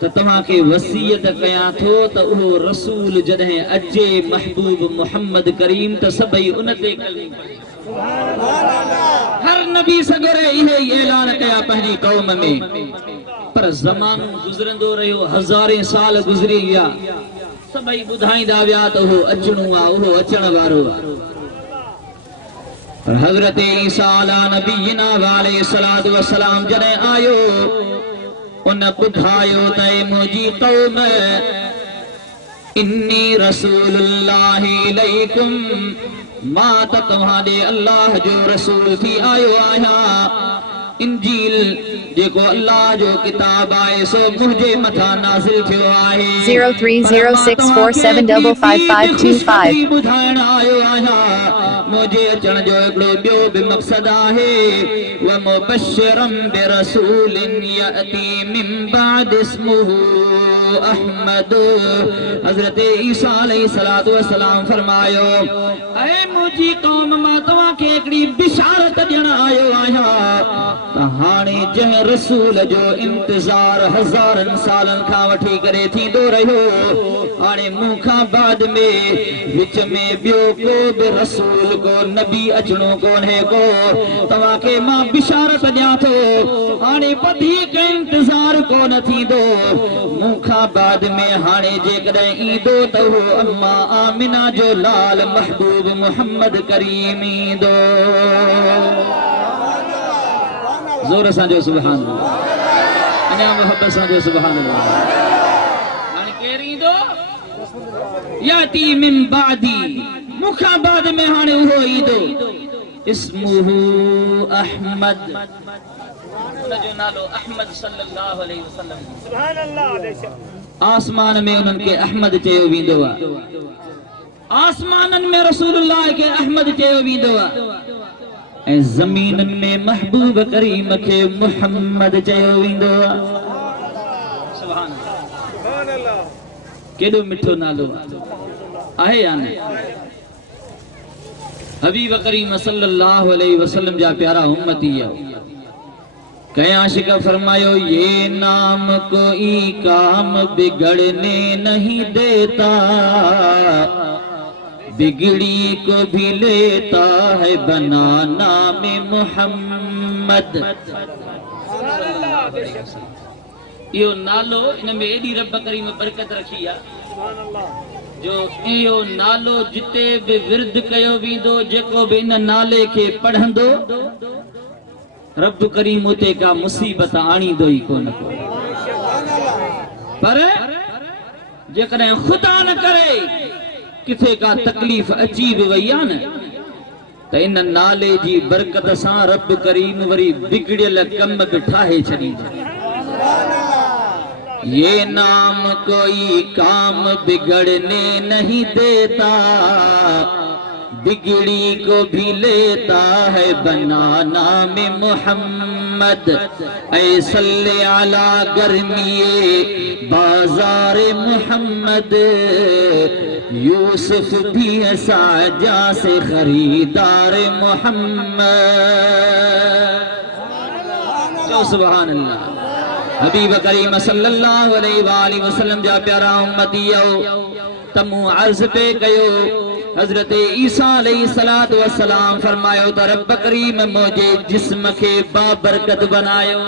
त तव्हांखे वसीयत कयां थो त उहो रसूल जॾहिं अचे महबूब मुहम्मद करीम त सभई उन ते कलमो। हर नबी सगोरे इहे ई ऐलान कया पंहिंजी क़ौम में, पर ज़मानो गुज़रंदो रहियो, हज़ारे साल गुज़री विया, सभई ॿुधाईंदा विया त उहो अचणो आहे, उहो अचण वारो आहे। हज़रत ईसा अला नबीना अलैहिस्सलातु वस्सलाम जॾहिं आयो, उन ॿुधायो त मुंहिंजी क़ौम, इन्नी रसूलुल्लाहि इलैकुम, मां त तव्हां ॾे अल्लाह जो रसूल थी आयो आहियां। इंजील जेको अल्लाह जो किताब आहे सो मुंहिंजे मथां नाज़िल थियो आहे। 0306475525 ॿुधाइण आयो आहियां। मुंहिंजे अचण जो हिकिड़ो ॿियो बि मक़सदु आहे, व मुबश्शिरम बिरसूलिन यअती मिन बाद इस्मुहु अहमद। हज़रत ईसा अलैहिस्सलातु वस्सलाम फरमायो, ऐ मुंहिंजी क़ौम, मां तव्हांखे हिकिड़ी बिशारत ॾियण आयो आहियां त हाणे जंहिं रसूल जो इंतज़ार हज़ारनि सालनि खां वठी करे थींदो रहियो, हाणे मूंखां बाद में विच में ॿियो को बि रसूल, को नबी अचणो कोन्हे को। तव्हांखे मां बिशारत ॾियां थो, हाणे वधीक इंतज़ार कोन थींदो मूंखां बाद में। हाणे जेकॾहिं ईंदो त उहो अम्मा आमिना जो लाल महबूब मुहम्मद करीम ईंदो। ज़ोर सां जो सुभान अल्लाह, अञा मोहब्बत सां जो सुभान अल्लाह। हाणे केरु ईंदो? याती मिन बादी, मूंखां बाद में हाणे उहो ईंदो। इस्मुहु अहमद, उनजो नालो अहमद सल्लल्लाहु अलैहि वसल्लम। सुभान अल्लाह। आसमान में उन्हनि खे अहमद चयो वेंदो आहे, आसमाननि में रसूलुल्लाह खे अहमद चयो वेंदो आहे, ऐं ज़मीननि में महबूब करीम खे मुहम्मद चयो वेंदो आहे। सुभान अल्लाह। केॾो मिठो नालो आहे या न? हबीब करीम सल्लल्लाहु अलैहि वसल्लम जा प्यारा उम्मती, कई आशिक फरमायो, ये नाम कोई काम बिगड़ने नहीं देता, बिगड़ी को भी लेता है बनाना में मुहम्मद। यो नालो इन में एडी रब करीम बरकत रखी आहे जो इहो नालो जिते भी विरद कयो वेंदो, जेको भी इन नाले के पढ़ंदो, रब करीम उते का मुसीबत आणींदो ई कोन। पर जेकॾहिं खुदा न करे किथे का तकलीफ़ अची बि वई आहे न त इन नाले जी बरकत सां रब करीम वरी बिगड़ियल कम बि ठाहे छॾींदो। ये नाम कोई काम बिगड़ने नहीं देता, बिगड़ी को भी लेता है बनाना में मोहम्मद। ऐ सल्ले अला गर्मिए बाजार मोहम्मद, यूसुफ भी साजा से खरीदार मोहम्मद। सुभान अल्लाह। हबीब करीम सल्लल्लाहु अलैहि वसल्लम जा प्यारा उम्मतियो तमु अर्ज़ पे कयो। हजरत ईसा अलैहिस्सलातु वस्सलाम फरमायो त रब करीम मुझे जिस्म के बाबरकत बनायो।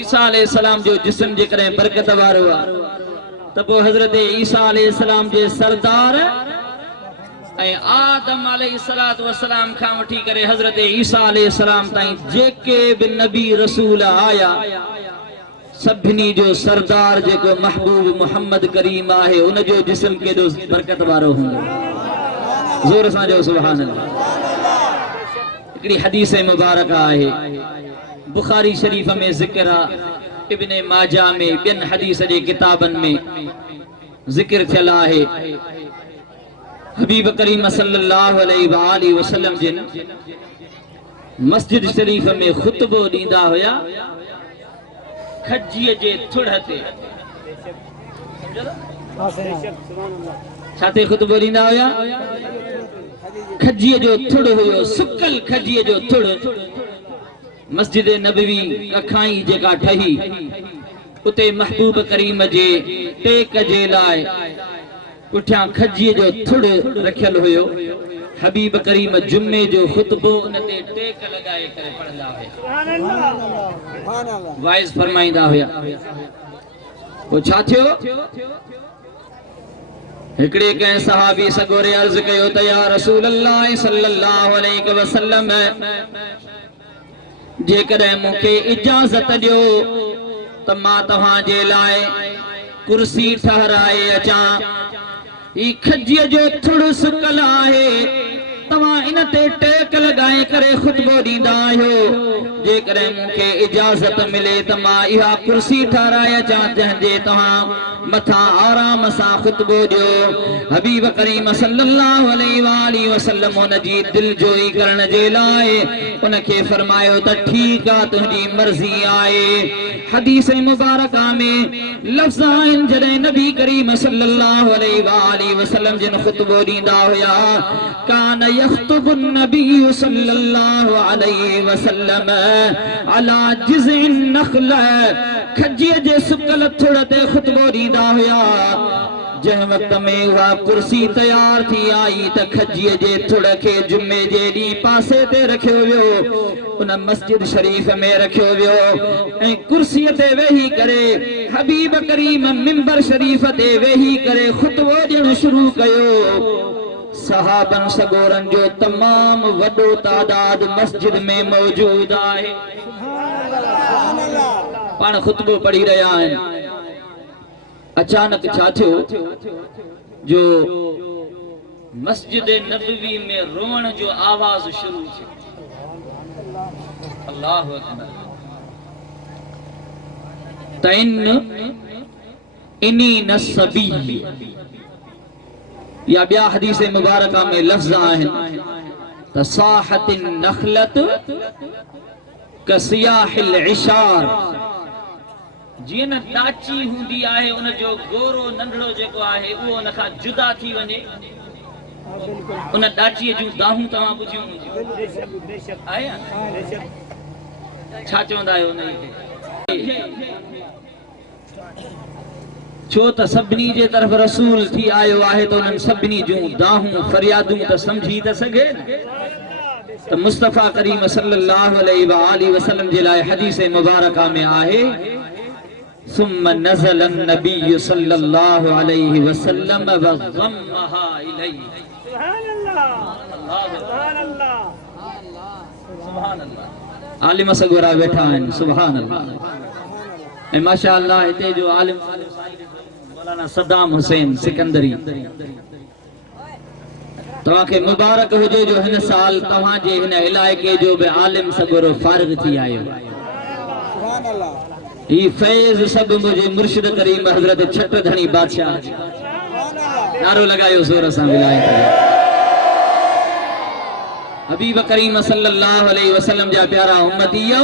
ईसा अलैहिस्सलाम जो जिस्म जेकॾहिं बरकत वारो आहे त पोइ हजरत ईसा अलैहिस्सलाम जे सरदार ऐं आदम अलैहिस्सलातु वस्सलाम खां वठी करे हजरत ईसा अलैहिस्सलाम ताईं जेके बि नबी रसूल आया सभिनी जो सरदार जेको महबूब मोहम्मद करीम आहे उन जो जिस्म केॾो बरकत वारो हूंदो। ज़ोर सां जो सुभान अल्लाह। हिकिड़ी हदीस मुबारक आहे बुखारी शरीफ में ज़िक्र आहे, इब्न माजा में ॿियनि हदीस जे किताबनि में ज़िक्र थियल आहे। हबीब करीम सल्लल्लाहु अलैहि वसल्लम जिन मस्जिद शरीफ में खुतबो ॾींदा हुया खजीअ जे थुड़ ते। छा ते खुतबो ॾींदा हुया? खजीअ जो थुड़ हुयो, सुकल खजीअ जो थुड़। मस्जिद नबवी कखाई जेका ठही उते महबूब करीम जे टेक जे लाइ पुठियां खजीअ जो थुड़ रखियल हुयो। हबीब करीम जुम्मे जो खुतबो उन ते टेक लॻाए करे पढ़ंदा हुया, वाइज़ फरमाईंदा हुया। पोइ छा थियो? हिकिड़े कंहिं सहाबी सगोरे अर्ज़ कयो त या रसूल अल्लाह सल्लल्लाहु अलैहि वसल्लम, जेकॾहिं मूंखे इजाज़त ॾियो त मां तव्हांजे लाइ कुर्सी ठहराए अचां। ई खजीअ जो थुड़ सुकल आहे, तव्हां इन ते टेक लॻाए करे खुतबो ॾींदा आहियो। जेकॾहिं मूंखे इजाज़त मिले त मां इहा कुर्सी ठाराए अचां जंहिंजे तव्हां मथां आराम सां खुतबो ॾियो। हबीब करीम सल्लल्लाहु अलैहि वसल्लम उन जी दिलजोई करण जे लाइ उनखे फरमायो त ठीकु आहे, तुंहिंजी मर्ज़ी आहे। हदीस मुबारका में लफ्ज़ आहिनि जॾहिं नबी करीम सल्लल्लाहु अलैहि वसल्लम जिन खुतबो ॾींदा हुया, कान यख्तुबु नबी सल्लल्लाहु अलैहि वसल्लम अला जिज़िन नख़ल, खजीअ जे सुकल थुड़ ते खुतबो ॾींदा हुया। जंहिं वक़्त में उहा कुर्सी तयार थी आई त खजीअ जे थुड़ खे जुमे जे ॾींहुं पासे ते रखियो वियो, उन मस्जिद शरीफ में रखियो वियो ऐं कुर्सीअ ते वेही करे हबीब करीम मिंबर शरीफ ते वेही करे खुतबो ॾियणु शुरू कयो। सहाबन सगोरन जो तमाम वॾो तादाद मस्जिद में मौजूद आहे। पाण खुतबो पढ़ी रहिया आहिनि। अचानक छा थियो जो मस्जिद नबवी में रोअण जो आवाज शुरू थियो। अल्लाहु अकबर। इनी नसबी या ॿिया हदीस मुबारका में लफ्ज़ आहिनि त साहतिन नखलत कसियाहिल इशार। जीअं न डाची हूंदी आहे उन जो गोरो नंढड़ो जेको आहे उहो उन खां जुदा थी वञे, उन डाचीअ जूं दाहूं तव्हां ॿुधियूं हूंदियूं आहे। छा चवंदा आहियो उन खे? छो त सभिनी जे तरफ़ रसूल थी आयो आहे त उन्हनि सभिनी जूं दाहूं फरियादूं त सम्झी त सघे त मुस्तफ़ा करीम सल्लल्लाहु अलैहि वसल्लम जे लाइ हदीस मुबारका में आहे सुम्म नज़ल नबी सल्लल्लाहु अलैहि वसल्लम व ज़म्महा इलैहि। सुभान अल्लाह, सुभान अल्लाह, सुभान अल्लाह। आलिम सगोरा वेठा आहिनि, सुभान अल्लाह। ऐं माशाअल्लाह हिते जो आलिम मौलाना सद्दाम हुसैन सिकंदरी तव्हांखे मुबारक हुजे जो हिन साल तव्हांजे हिन इलाइक़े जो बि आलिम सगुर फारिग थी आयो ही फैज़ सब मुझे मुर्शिद करीम हजरत छट धनी बादशाह नारो लगायो जोर सां मिलाए हबीब करीम सल्लल्लाहु अलैहि वसल्लम जा प्यारा उम्मतियो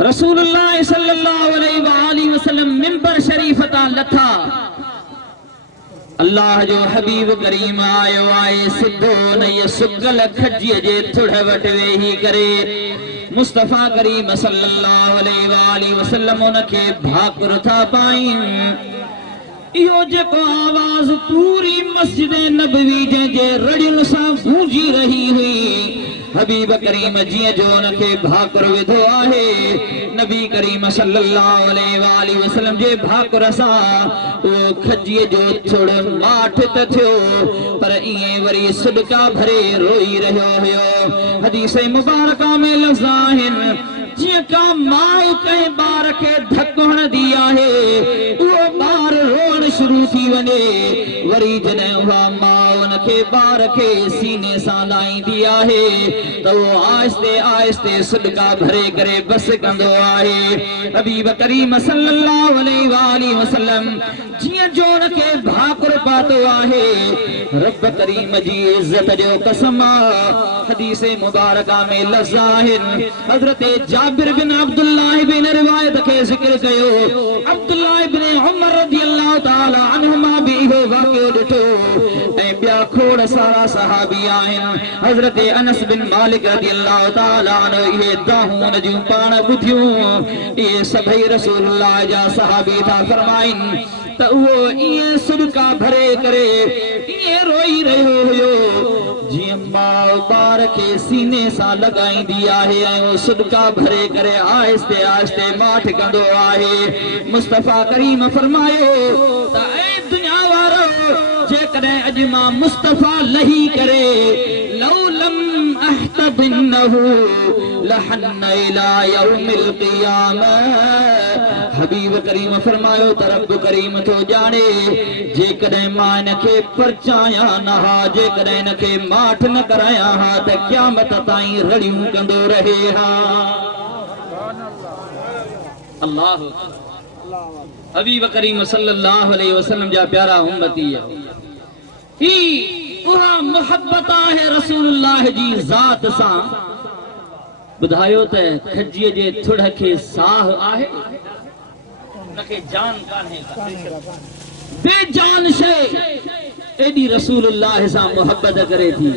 रसूलुल्लाह सल्लल्लाहु अलैहि वसल्लम मिंबर शरीफ ता लथा अल्लाह जो हबीब करीम आयो आए सिद्धो न ये सुगल खजी जे थुड़ वट वेही करे मुस्तफा करीम सल्लल्लाहु अलैहि वसल्लम उनके भाकुर था पाइन इहो जेको आवाज पूरी मस्जिद नबवी जे रड़ियुनि सां गूंजी रही हुई हबीब करीम जीअं जो उनके भाकुर विधो आहे नबी करीम सल्लल्लाहु अलैहि वसल्लम जे भाकुर सां उहो खजीअ जो थोड़ माठ त थियो पर इएं वरी सदका भरे रोई रहियो हुयो हदीस मुबारका में लफ़्ज़ आहिनि जियां का माउ कंहिं ॿार खे धक हणंदी आहे उहो ॿार रोअण शुरू थी वञे वरी जॾहिं उहा माउ उनखे ॿार खे सीने सां लाहींदी आहे त उहो आहिस्ते आहिस्ते सदका भरे करे बस कंदो आहे हबीब करीम सल्लल्लाहु अलैहि वसल्लम जियां जो उनखे भाकुर पातो आहे रब करीम जी इज्जत जो कसम हदीस मुबारका में लफ़्ज़ आहिनि हज़रत जाबिर बिन अब्दुल्लाह बिन रिवायत के जिक्र कयो अब्दुल्लाह बिन उमर रदियल्लाहु ताला अन्हुमा भी इहो वाक़ियो ॾिठो ऐं ॿिया खोड़ सारा सहाबी आहिनि हज़रत अनस बिन मालिक रदियल्लाहु ताला अन्हु इहे दाहून जूं पाण ॿुधियूं इहे सभई रसूलुल्लाह जा सहाबी था फरमाइनि त उहो इएं सदका भरे करे इएं रोई रहियो हुयो जीअं माउ ॿार खे सीने सां लॻाईंदी आहे ऐं उहो सदका भरे करे आहिस्ते आहिस्ते माठ कंदो आहे मुस्तफा करीम फरमायो त ऐ दुनिया वारो जेकॾहिं अॼु मां मुस्तफा लही करे लौलम अहतबिन्नहु लहन इला यौमिल क़ियामह हबीब करीम फरमायो त रब करीम तो जाने जेकॾहिं मां इनखे परचाया न हा जेकॾहिं इनखे माठ न कराया हा त क़यामत ताईं रड़ियूं कंदो रहे हा अल्लाह हबीब करीम सल्लल्लाहु अलैहि वसल्लम जा प्यारा उम्मती ही उहा मोहब्बत आहे रसूलुल्लाह जी ज़ात सां ॿुधायो त खजीअ जे थुड़ खे साह आहे उनखे जान कान्हे बेजान शइ एॾी रसूलुल्लाह सां मोहब्बत करे थी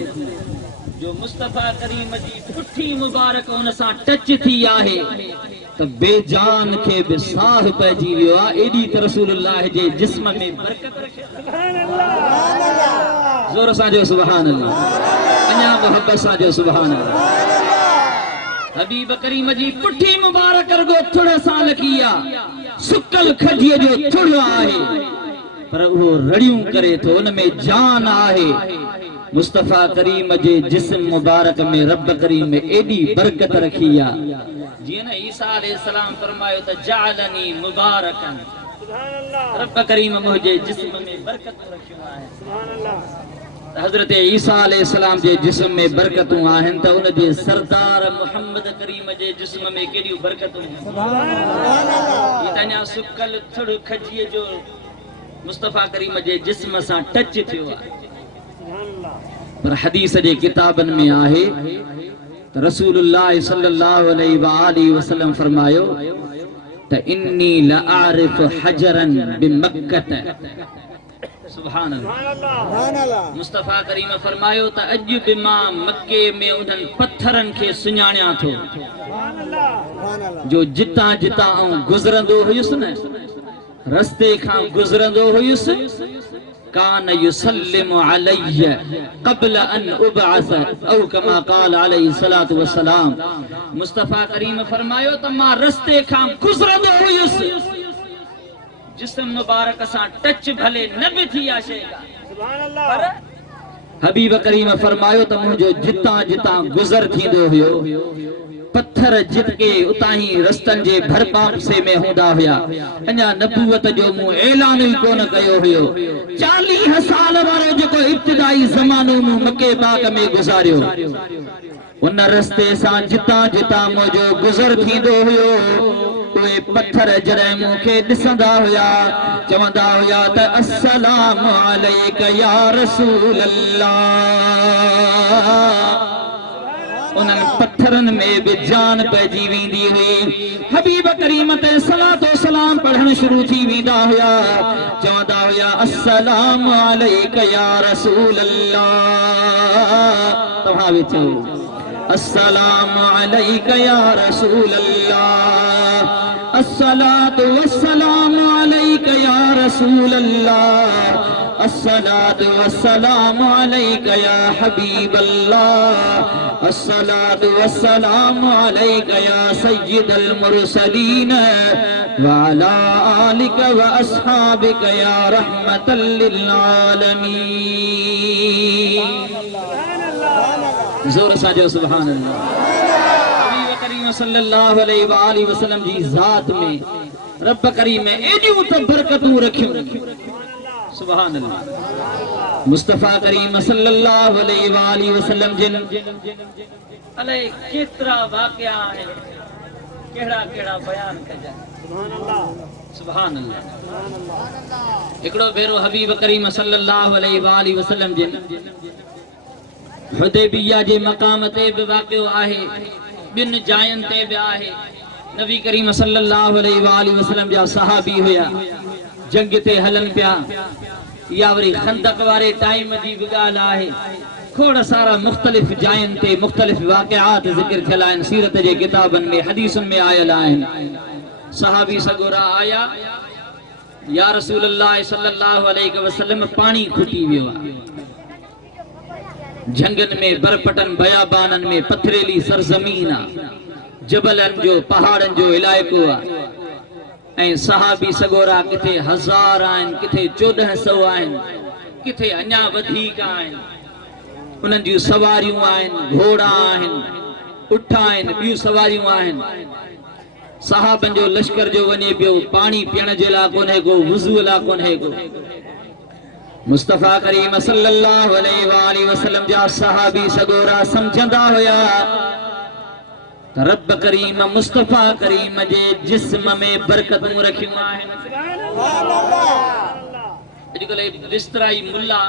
जो मुस्तफा करीम जी पुठी मुबारक उन सां टच थी आहे त बेजान खे बि साह पइजी वियो आहे एॾी त रसूलुल्लाह जे जिस्म में बरकत रखे ज़ोर सां जो सुभान अल्लाह अञा मोहब्बत सां जो सुभान अल्लाह हबीब करीम जी पुठी मुबारक रुगो थुड़ सां लकी आहे सुकल खजीअ जो थुड़ आहे पर उहो रड़ियूं करे थो उन में जान आहे मुस्तफा करीम जे जिस्म मुबारक में रब करीम एॾी बरकत रखी आहे जीअं न ईसा अलैहिस्सलाम फरमायो त जअलनी मुबारकन रब करीम मुंहिंजे जिस्म में बरकत रखियो आहे सुभान अल्लाह हज़रत ईसा अलैहिस्सलाम जे जिस्म में बरकतूं आहिनि त उन जे सरदार मुहम्मद करीम जे जिस्म में केॾियूं बरकतूं आहिनि सुभान अल्लाह ये तन्या सुकल थुड़ खजीअ जो मुस्तफा करीम जे जिस्म सां टच थियो आहे पर हदीस जे किताबनि में आहे त रसूलुल्लाह सल्लल्लाहु अलैहि वसल्लम फरमायो त इन्नी लआरिफ हजरन बिमक्कत सुभान अल्लाह मुस्तफा करीम फरमायो त अॼु बि मां मक्के में उन्हनि पत्थरनि खे सुञाणियां थो जो जितां जितां आऊं गुज़रंदो हुयुसि न रस्ते खां गुज़रंदो हुयुसि कान युसल्लिमु अलैया क़ब्ल अन उबअस औ कमा क़ाल अलैहि सलातु वस्सलाम मुस्तफा करीम फरमायो त मां रस्ते खां गुज़रंदो हुयुसि जिस्म मुबारक सां टच भले न बि थी आहे शइ सुभान अल्लाह पर हबीब करीम फरमायो त मुंहिंजो जितां जितां गुज़र थींदो हुयो पत्थर जितके उतां ही रस्तन जे भरपाप से में हूंदा हुया अञा नबूवत जो मुंह ऐलान ही कोन कयो हुयो 40 साल वारो जेको इब्तिदाई ज़मानो मूं मके पाक में गुज़ारियो उन रस्ते सां जितां जितां मुंहिंजो गुज़र थींदो हुयो उहे पत्थर जॾहिं मूंखे ॾिसंदा हुया चवंदा हुया त अस्सलाम अलैका या रसूल अल्लाह उन्हनि पत्थरनि में भी जान पइजी वेंदी हुई हबीब करीम ते सलातो सलाम पढ़ण शुरू थी वेंदा हुया चवंदा हुया अस्सलाम अलैका या रसूल अल्लाह तव्हां बि चओ अस्सलाम अलैका या रसूल अल्लाह अस्सलातु वस्सलामु अलैका या रसूल अल्लाह अस्सलातु वस्सलामु अलैका या हबीब अल्लाह अस्सलातु वस्सलामु अलैका या सय्यिदल मुरसलीन व अला आलिका व अस्हाबिका या रहमतल लिल आलमीन जोर सां जो सुभान अल्लाह हबीब करीम सल्लल्लाहु अलैहि व आलिहि वसल्लम जी ज़ात में रब करीम में एडियूं त बरकतूं रखियूं सुभान अल्लाह मुस्तफा करीम सल्लल्लाहु अलैहि व आलिहि वसल्लम जिन अले केतरा वाक़या आहिनि केड़ा केड़ा बयान कजा सुभान अल्लाह हिकड़ो भेरो हबीब करीम सल्लल्लाहु अलैहि व आलिहि वसल्लम जिन हुदैबिया जे मकाम ते भी वाक़यो आहे बिन जायन ते भी आहे नबी करीम सल्लल्लाहु अलैहि व आलिहि वसल्लम जा सहाबी हुया जंग ते हलन पिया या वरी खंदक वारे टाइम जी भी ॻाल्हि आहे खोड़ सारा मुख्तलिफ जायन ते मुख्तलिफ वाक़यात ज़िक्र थियल आहिनि सीरत जे किताबनि में हदीसुनि में आयल आहिनि सहाबी सगोरा आया या रसूल अल्लाह सल्लल्लाहु अलैहि वसल्लम पानी खुटी वियो आहे जंगन में बरपटन बयाबानन में पथरेली सरजमीन जबलन जो पहाड़न जो इलाइको ऐं सहाबी सगोरा किथे 1000 आहिनि किथे 1400 आहिनि किथे अञा वधीक आहिनि उन्हनि जूं सवारियूं आहिनि घोड़ा आहिनि उठ आहिनि ॿियूं सवारियूं आहिनि सहाबनि जो लश्कर जो वञे पियो पाणी पीअण जे लाइ कोन्हे को वुज़ू लाइ कोन्हे को मुस्तफा करीम सल्लल्लाहु अलैहि व आलिहि वसल्लम जा सहाबी सगोरा समझंदा हुया त रब करीम मुस्तफा करीम जे जिस्म में बरकतूं रखियूं आहिनि अॼुकल्ह बिस्तराई मुल्ला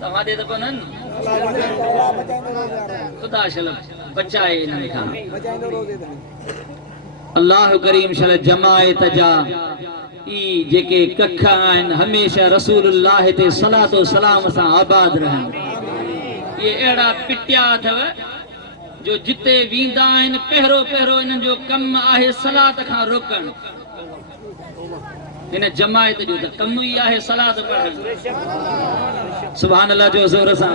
तव्हां ॾे त कोन्हनि ख़ुदा शल बचाए इन्हनि खां अल्लाह करीम शल जमायत जा ई जेके कख आहिनि हमेशह रसूलुल्लाह ते सलातो सलाम सां आबाद रहनि ये अहिड़ा पिटिया अथव जो जिते वींदा आहिनि पहिरों पहिरों इन्हनि जो कमु आहे सलात खां रोकणु इन जमायत जो त कमु ई आहे सलात पढ़णु सुभान अल्लाह जो ज़ोर सां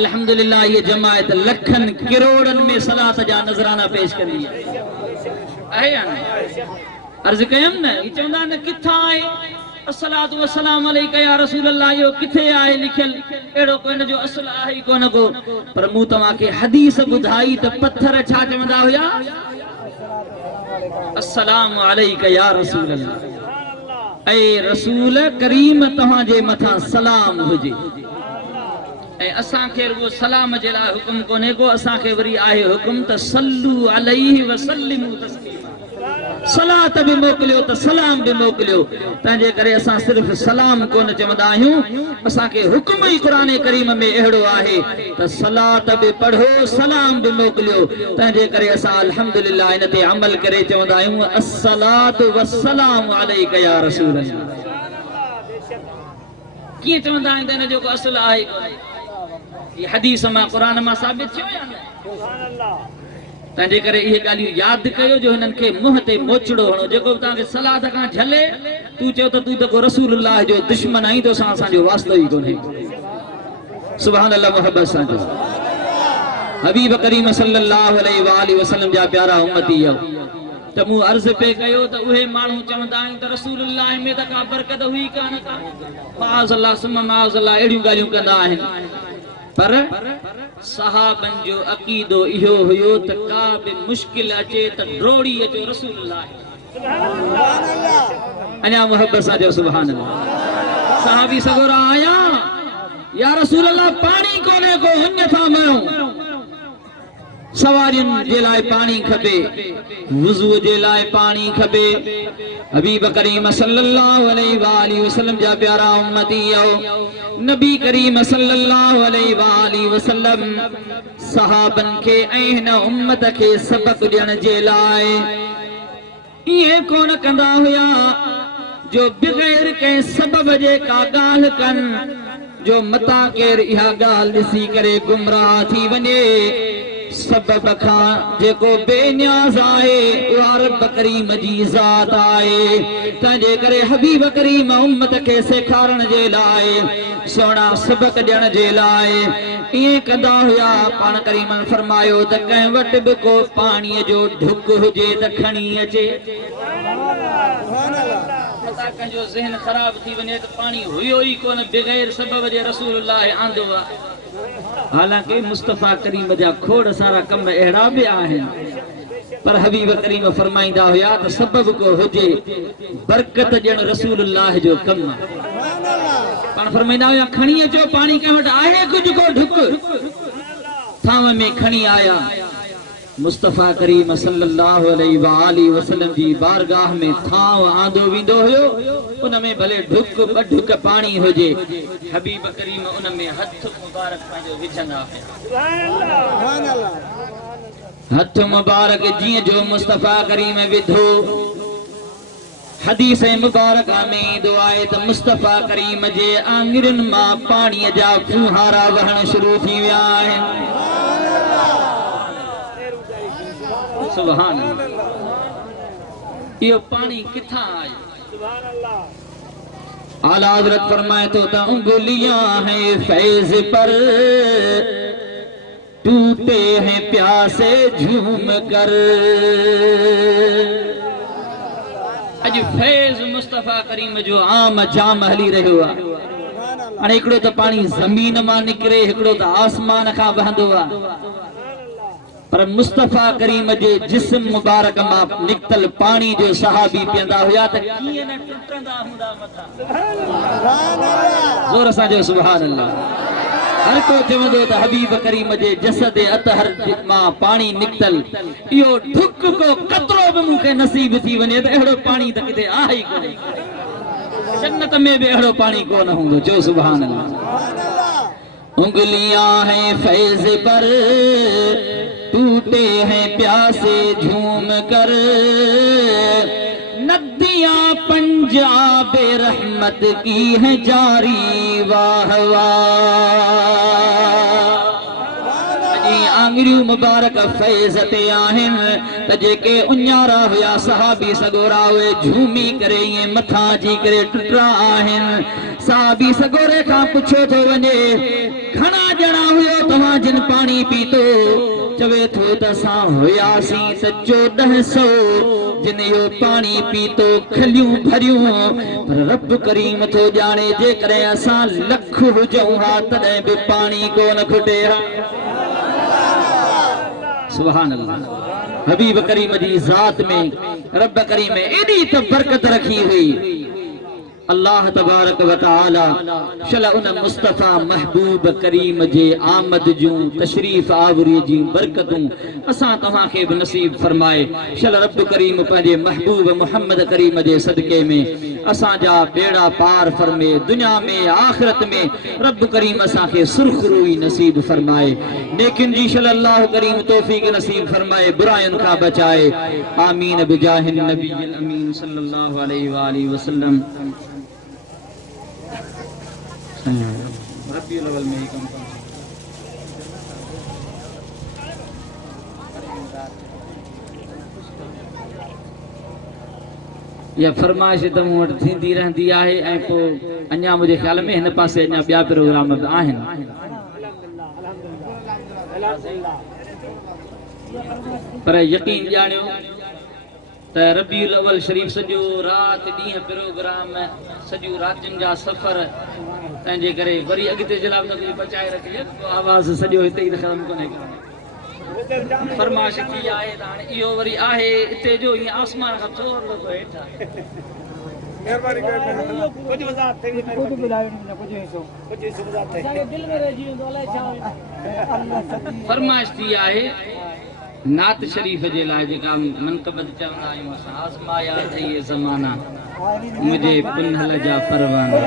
अल्हम्दुलिल्लाह ये जमायत लखनि किरोड़नि में सलात जा नज़राना पेश कंदी आहे या न अर्ज़ कयमि न ही चवंदा न किथां आहे अस्सलातु वस्सलाम अलैका या रसूल अल्लाह यो किथे आहे लिखियल एड़ो कोई न जो असुल आहे ई कोन को पर मूं तव्हांखे हदीस ॿुधाई त पत्थर छा चवंदा हुया अस्सलाम अलैका या रसूल अल्लाह ऐ रसूल करीम तव्हांजे मथां सलाम हुजे ऐं असांखे रुगो सलाम जे लाइ हुकुम कोन्हे को असांखे वरी आहे हुकुम त सल्लू अलैहि वसल्लिमू तस्लीमा सलात भी मोकलियो त सलाम भी मोकलियो तंहिंजे करे असां सिर्फ़ सलाम कोन चवंदा आहियूं असांखे हुकुम ई क़ुरान करीम में अहिड़ो आहे त सलात भी पढ़ो सलाम भी मोकलियो तंहिंजे करे असां अल्हम्दुलिल्लाह इन ते अमल करे चवंदा आहियूं अस्सलातु वस्सलाम अलैका या रसूल अल्लाह कीअं चवंदा आहिनि त इन जो को असुल आहे ये हदीस मां क़ुरान मां साबित थियो या न तंहिंजे करे इहे ॻाल्हियूं यादि कयो जो हिननि खे मुंहं ते मोचड़ो हणो जेको तव्हांखे सलाद खां झले तूं चओ त तूं त को रसूलुल्लाह जो दुश्मन आहीं तोसां असांजो वास्तो ई कोन्हे सुभान अल्लाह मोहब्बत सां चओ हबीब करीम सल्लल्लाहु अलैहि व आलिहि वसल्लम जा प्यारा उम्मती त मूं अर्ज़ पे कयो त उहे माण्हू चवंदा आहिनि त रसूलुल्लाह में त का बरकत हुई कान का माज़ अल्लाह सुम माज़ अल्लाह अहिड़ियूं ॻाल्हियूं कंदा आहिनि पर सहाबन जो अकीदो इहो हुयो त का बि मुश्किल अचे त डोड़ी अचो रसूलुल्लाह अञा मोहब्बत सां जो सुभान अल्लाह सहाबी सगोरा आया या रसूल अल्लाह पानी कोने को हुन था मयो सवारियुन जे लाइ पानी खपे वुज़ू जे लाइ पानी खपे हबीब करीम सल्लल्लाहु अलैहि वसल्लम जा प्यारा उम्मती नबी करीम सल्लल्लाहु अलैहि वसल्लम सहाबन के ऐन उम्मत के सबक ॾियण जे लाइ ये कोन कंदा हुया जो बगैर के सबब जे का गाल कन जो मता केर इहा गाल ॾिसी करे गुमराह थी वञे सबब खां जेको बेनियाज़ आहे उहा रब करीम जी ज़ात आहे तंहिंजे करे हबीब करीम उम्मत खे सेखारण जे लाइ सोना सबक ॾियण जे लाइ ईअं कंदा हुया पाण करीमन फरमायो त कंहिं वटि बि को पाणीअ जो ढुक हुजे त खणी अचे कंहिंजो ज़हन ख़राब थी वञे त पाणी हुयो ई कोन बग़ैर सबब जे रसूलुल्लाह आंदो आहे हालांकि मुस्तफा करीम जा खोड़ सारा कम अहिड़ा बि आहिनि पर हबीब करीम फरमाईंदा हुया त सबब को हुजे बरकत ॾियण रसूलुल्लाह जो कम पाण फरमाईंदा हुया खणी अचो पाणी कंहिं वटि आहे कुझु को ढुक थांव में खणी आया मुस्तफा करीम सल्लल्लाहु अलैहि वसल्लम जी बारगाह में थांव आंदो वेंदो हुयो उन में भले ढुक ॿ ढुक पाणी हुजे हबीब करीम उन में हथ मुबारक पंहिंजो विझंदा हुया हथ मुबारक जीअं जो मुस्तफा करीम विधो हदीस मुबारक में ईंदो आहे त मुस्तफा करीम जे आङिरियुनि मां पाणीअ जा फुहारा वहण शुरू थी विया आहिनि सुभान अल्लाह यो पानी किथा आयो सुभान अल्लाह आला हज़रत फरमाए तो ता उंगलियां हैं फैज पर टूटे हैं प्यासे झूम कर अज फैज मुस्तफा करीम जो आम जाम हली रहियो आहे हाणे हिकिड़ो त पाणी ज़मीन मां निकिरे हिकिड़ो त आसमान खां वहंदो आहे पर मुस्तफा करीम जे जिस्म मुबारक मां निकतल पानी जो सहाबी पींदा हुया त कीअं न टुटंदा हूंदा मथा जोर सां जो सुभान अल्लाह हर को चवंदो त हबीब करीम जे जसद अतहर मां पानी निकतल इहो ढुक को कतरो बि मूंखे नसीब थी वञे त अहिड़ो पानी त किथे आहे ई कोन जन्नत में बि अहिड़ो पानी कोन हूंदो जो सुभान अल्लाह उंगलियां हैं फैज़ पर टूटे हैं प्यासे झूम कर नदियां पंजाब रहमत की है जारी वाह वाह आंगरियूं मुबारक फैज़ ते आहिनि त जेके उन्यारा हुया सहाबी सगोरा उहे झूमी करे ईअं मथां जी करे टुटरा आहिनि सहाबी सगोरे खां पुछो थो वञे घणा ॼणा हुयो तव्हां जिन पाणी पीतो चवे थो त असां हुयासीं त 1400 जिन इहो पाणी पीतो खलियूं भरियूं पर रब करीम थो ॼाणे जेकॾहिं असां लख हुजूं हा तॾहिं बि पाणी कोन खुटे हा सुभान अल्लाह हबीब करीम जी ज़ात में रब करीम एडी त बरकत रखी हुई अल्लाह तबारक व तआला शल उन मुस्तफा महबूब करीम जे आमद जूं तशरीफ आवरी जी बरकतूं असां तव्हां खे बि नसीब फरमाए शल रब करीम पंहिंजे महबूब मोहम्मद करीम जे सदके में असां जा बेड़ा पार फरमे दुनिया में आखिरत में रब करीम असां खे सुरखरुई नसीब फरमाए नेकिन जी शल अल्लाह करीम तौफीक नसीब फरमाए बुरायन का बचाए आमीन बिजाहिन नबील अमीन सल्लल्लाहु अलैहि व आलिहि वसल्लम रब्बी लेवल में ही कम या फरमाइश त मूं वटि थींदी रहंदी आहे ऐं पोइ अञा मुंहिंजे ख़्याल में हिन पासे अञा ॿिया प्रोग्राम बि आहिनि पर यकीन ॼाणियो त रबीउल अव्वल शरीफ सॼो राति ॾींहं प्रोग्राम सॼियूं रातियुनि जा सफ़र तंहिंजे करे वरी अॻिते जे लाइ कुझु बचाए रखिजे आवाज़ सॼो हिते ई ख़तम कोन्हे फरमाइश थी आहे त हाणे इहो वरी आहे हिते जो ईअं आसमान खां चोर लॻो हेठां महिरबानी करे कुछ वज़ाहत थे कुछ बुलायो न कुछ हिस्सो वज़ाहत थे असांखे दिल में रहिजी वेंदो अलाए छा अल्लाह सच्ची फरमाइश थी आहे नात शरीफ जे लाइ जेका मनक़बत चवंदा आहियूं असां आज़माया अथई ये ज़माना मुंहिंजे पुनहल जा परवाना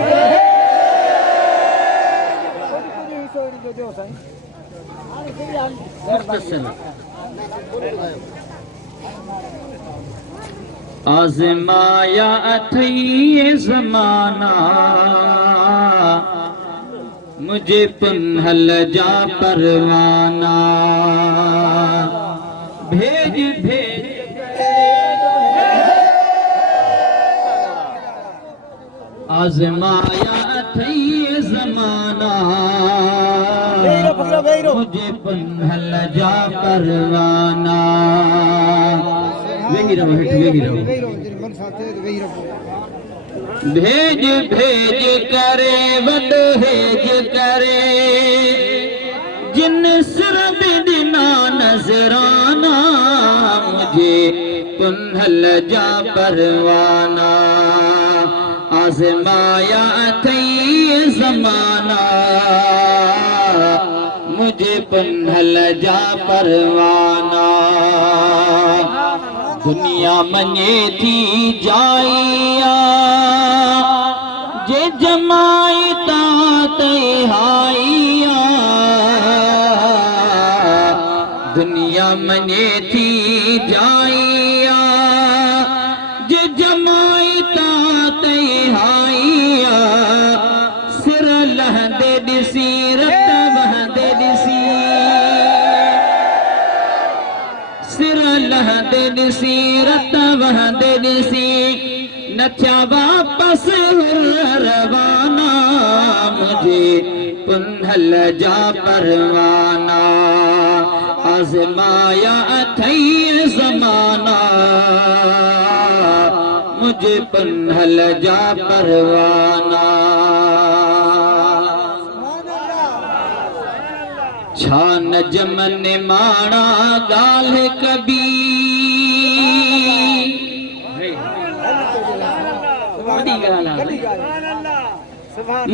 मुख़्तसर आज़माया अथई ये ज़माना मुझे पुनहल जा परवाना भेज भेज आज़माया अथई ये ज़माना मुझे पुनहल जा परवाना वेही रहो भेज भेज करे वडहेज करे जिन सिर बिना नजराना मुझे पुनहल जा परवाना आज़माया अथई ये ज़माना मुझे पुनहल जा परवाना दुनिया मने थी जाइया जे जमाई ताते हाइया दुनिया मने थी जाइया जे जमाई ताते हाइया सिर लहंदे दिसी रत वहंदे दिसी सिर लहंदे दिसी रत वहंदे दिसी नचा वापस रवाना मुझे पुनहल जा परवाना आज़माया अथई ये ज़माना मुझे पुनहल जा परवाना छा न जमन माणा ॻाल्हि कबी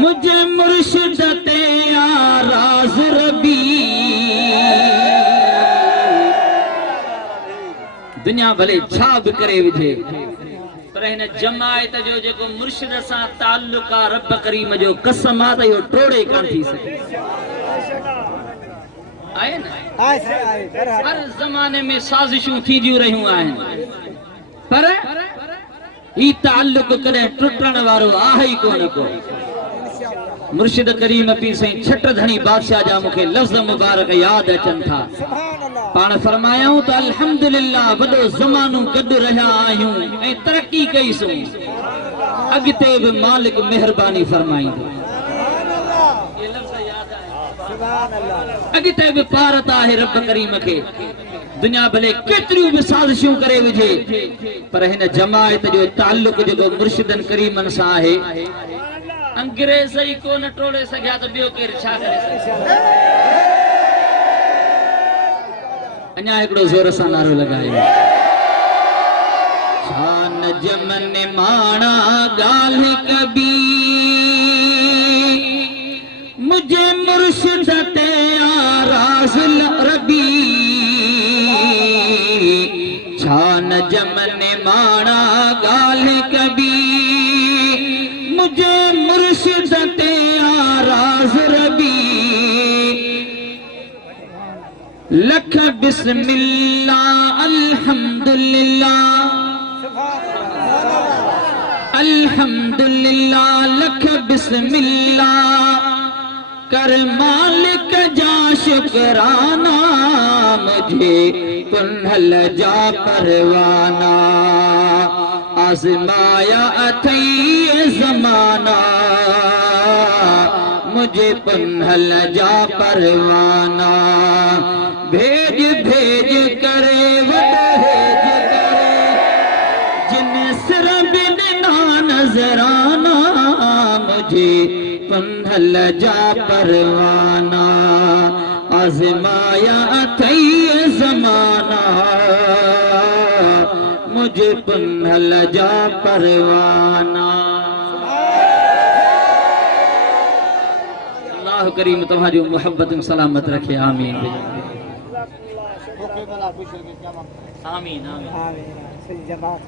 मुझे मुर्शिद ते राज़ रबी दुनिया भले छा बि करे विझे पर हिन जमायत जो जेको मुर्शिद सां ताल्लुक़ आहे रब करीम जो कसम आहे त इहो टोड़े कान थी सघे आहे न हर ज़माने में साज़िशूं थींदियूं रहियूं आहिनि पर ही ताल्लुक़ कॾहिं टुटण वारो आहे ई कोन को मुर्शिद करीम पीर साईं छट धणी बादशाह जा मूंखे लफ़्ज़ मुबारक यादि अचनि था पाण फरमायूं त अल्हम्दुलिल्लाह वॾो ज़मानो गॾु रहिया आहियूं ऐं तरक़ी कईसूं अॻिते बि मालिक महिरबानी फरमाईंदो अॻिते बि पारत आहे रब करीम खे दुनिया भले केतिरियूं बि साज़िशूं करे विझे पर हिन जमायत जो ताल्लुक़ जेको मुर्शिदनि करीमनि सां आहे अंग्रेज़ ई कोन टोड़े सघिया त ॿियो केरु छा करे सघे अञा हिकिड़ो ज़ोर सां नारो लॻायो छा न जमन माणा ॻाल्हि कबी मुझे मुर्शिद ते राज़ रबी छा न जमन माणा ॻाल्हि कबी मुझे मुर्शिद ते राज़ रबी लख बिस्मिल्लाह अल्हम्दुलिल्लाह अल्हम्दुलिल्लाह लख बिस्मिल्लाह कर मालिक जा शुकराना मुझे पुनहल जा परवाना आज़माया अथई ये ज़माना मुझे पुनहल जा परवाना भेज भेज करे वडहेज करे जिन सिर बिना नजराना मुझे पुनहल हल जा परवाना आजमाया थई जमाना मुझे पुनल जा परवाना। अल्लाह करीम तुम्हारी मोहब्बत में सलामत रखे। आमीन आमीन आमीन। आमीन। सही जमात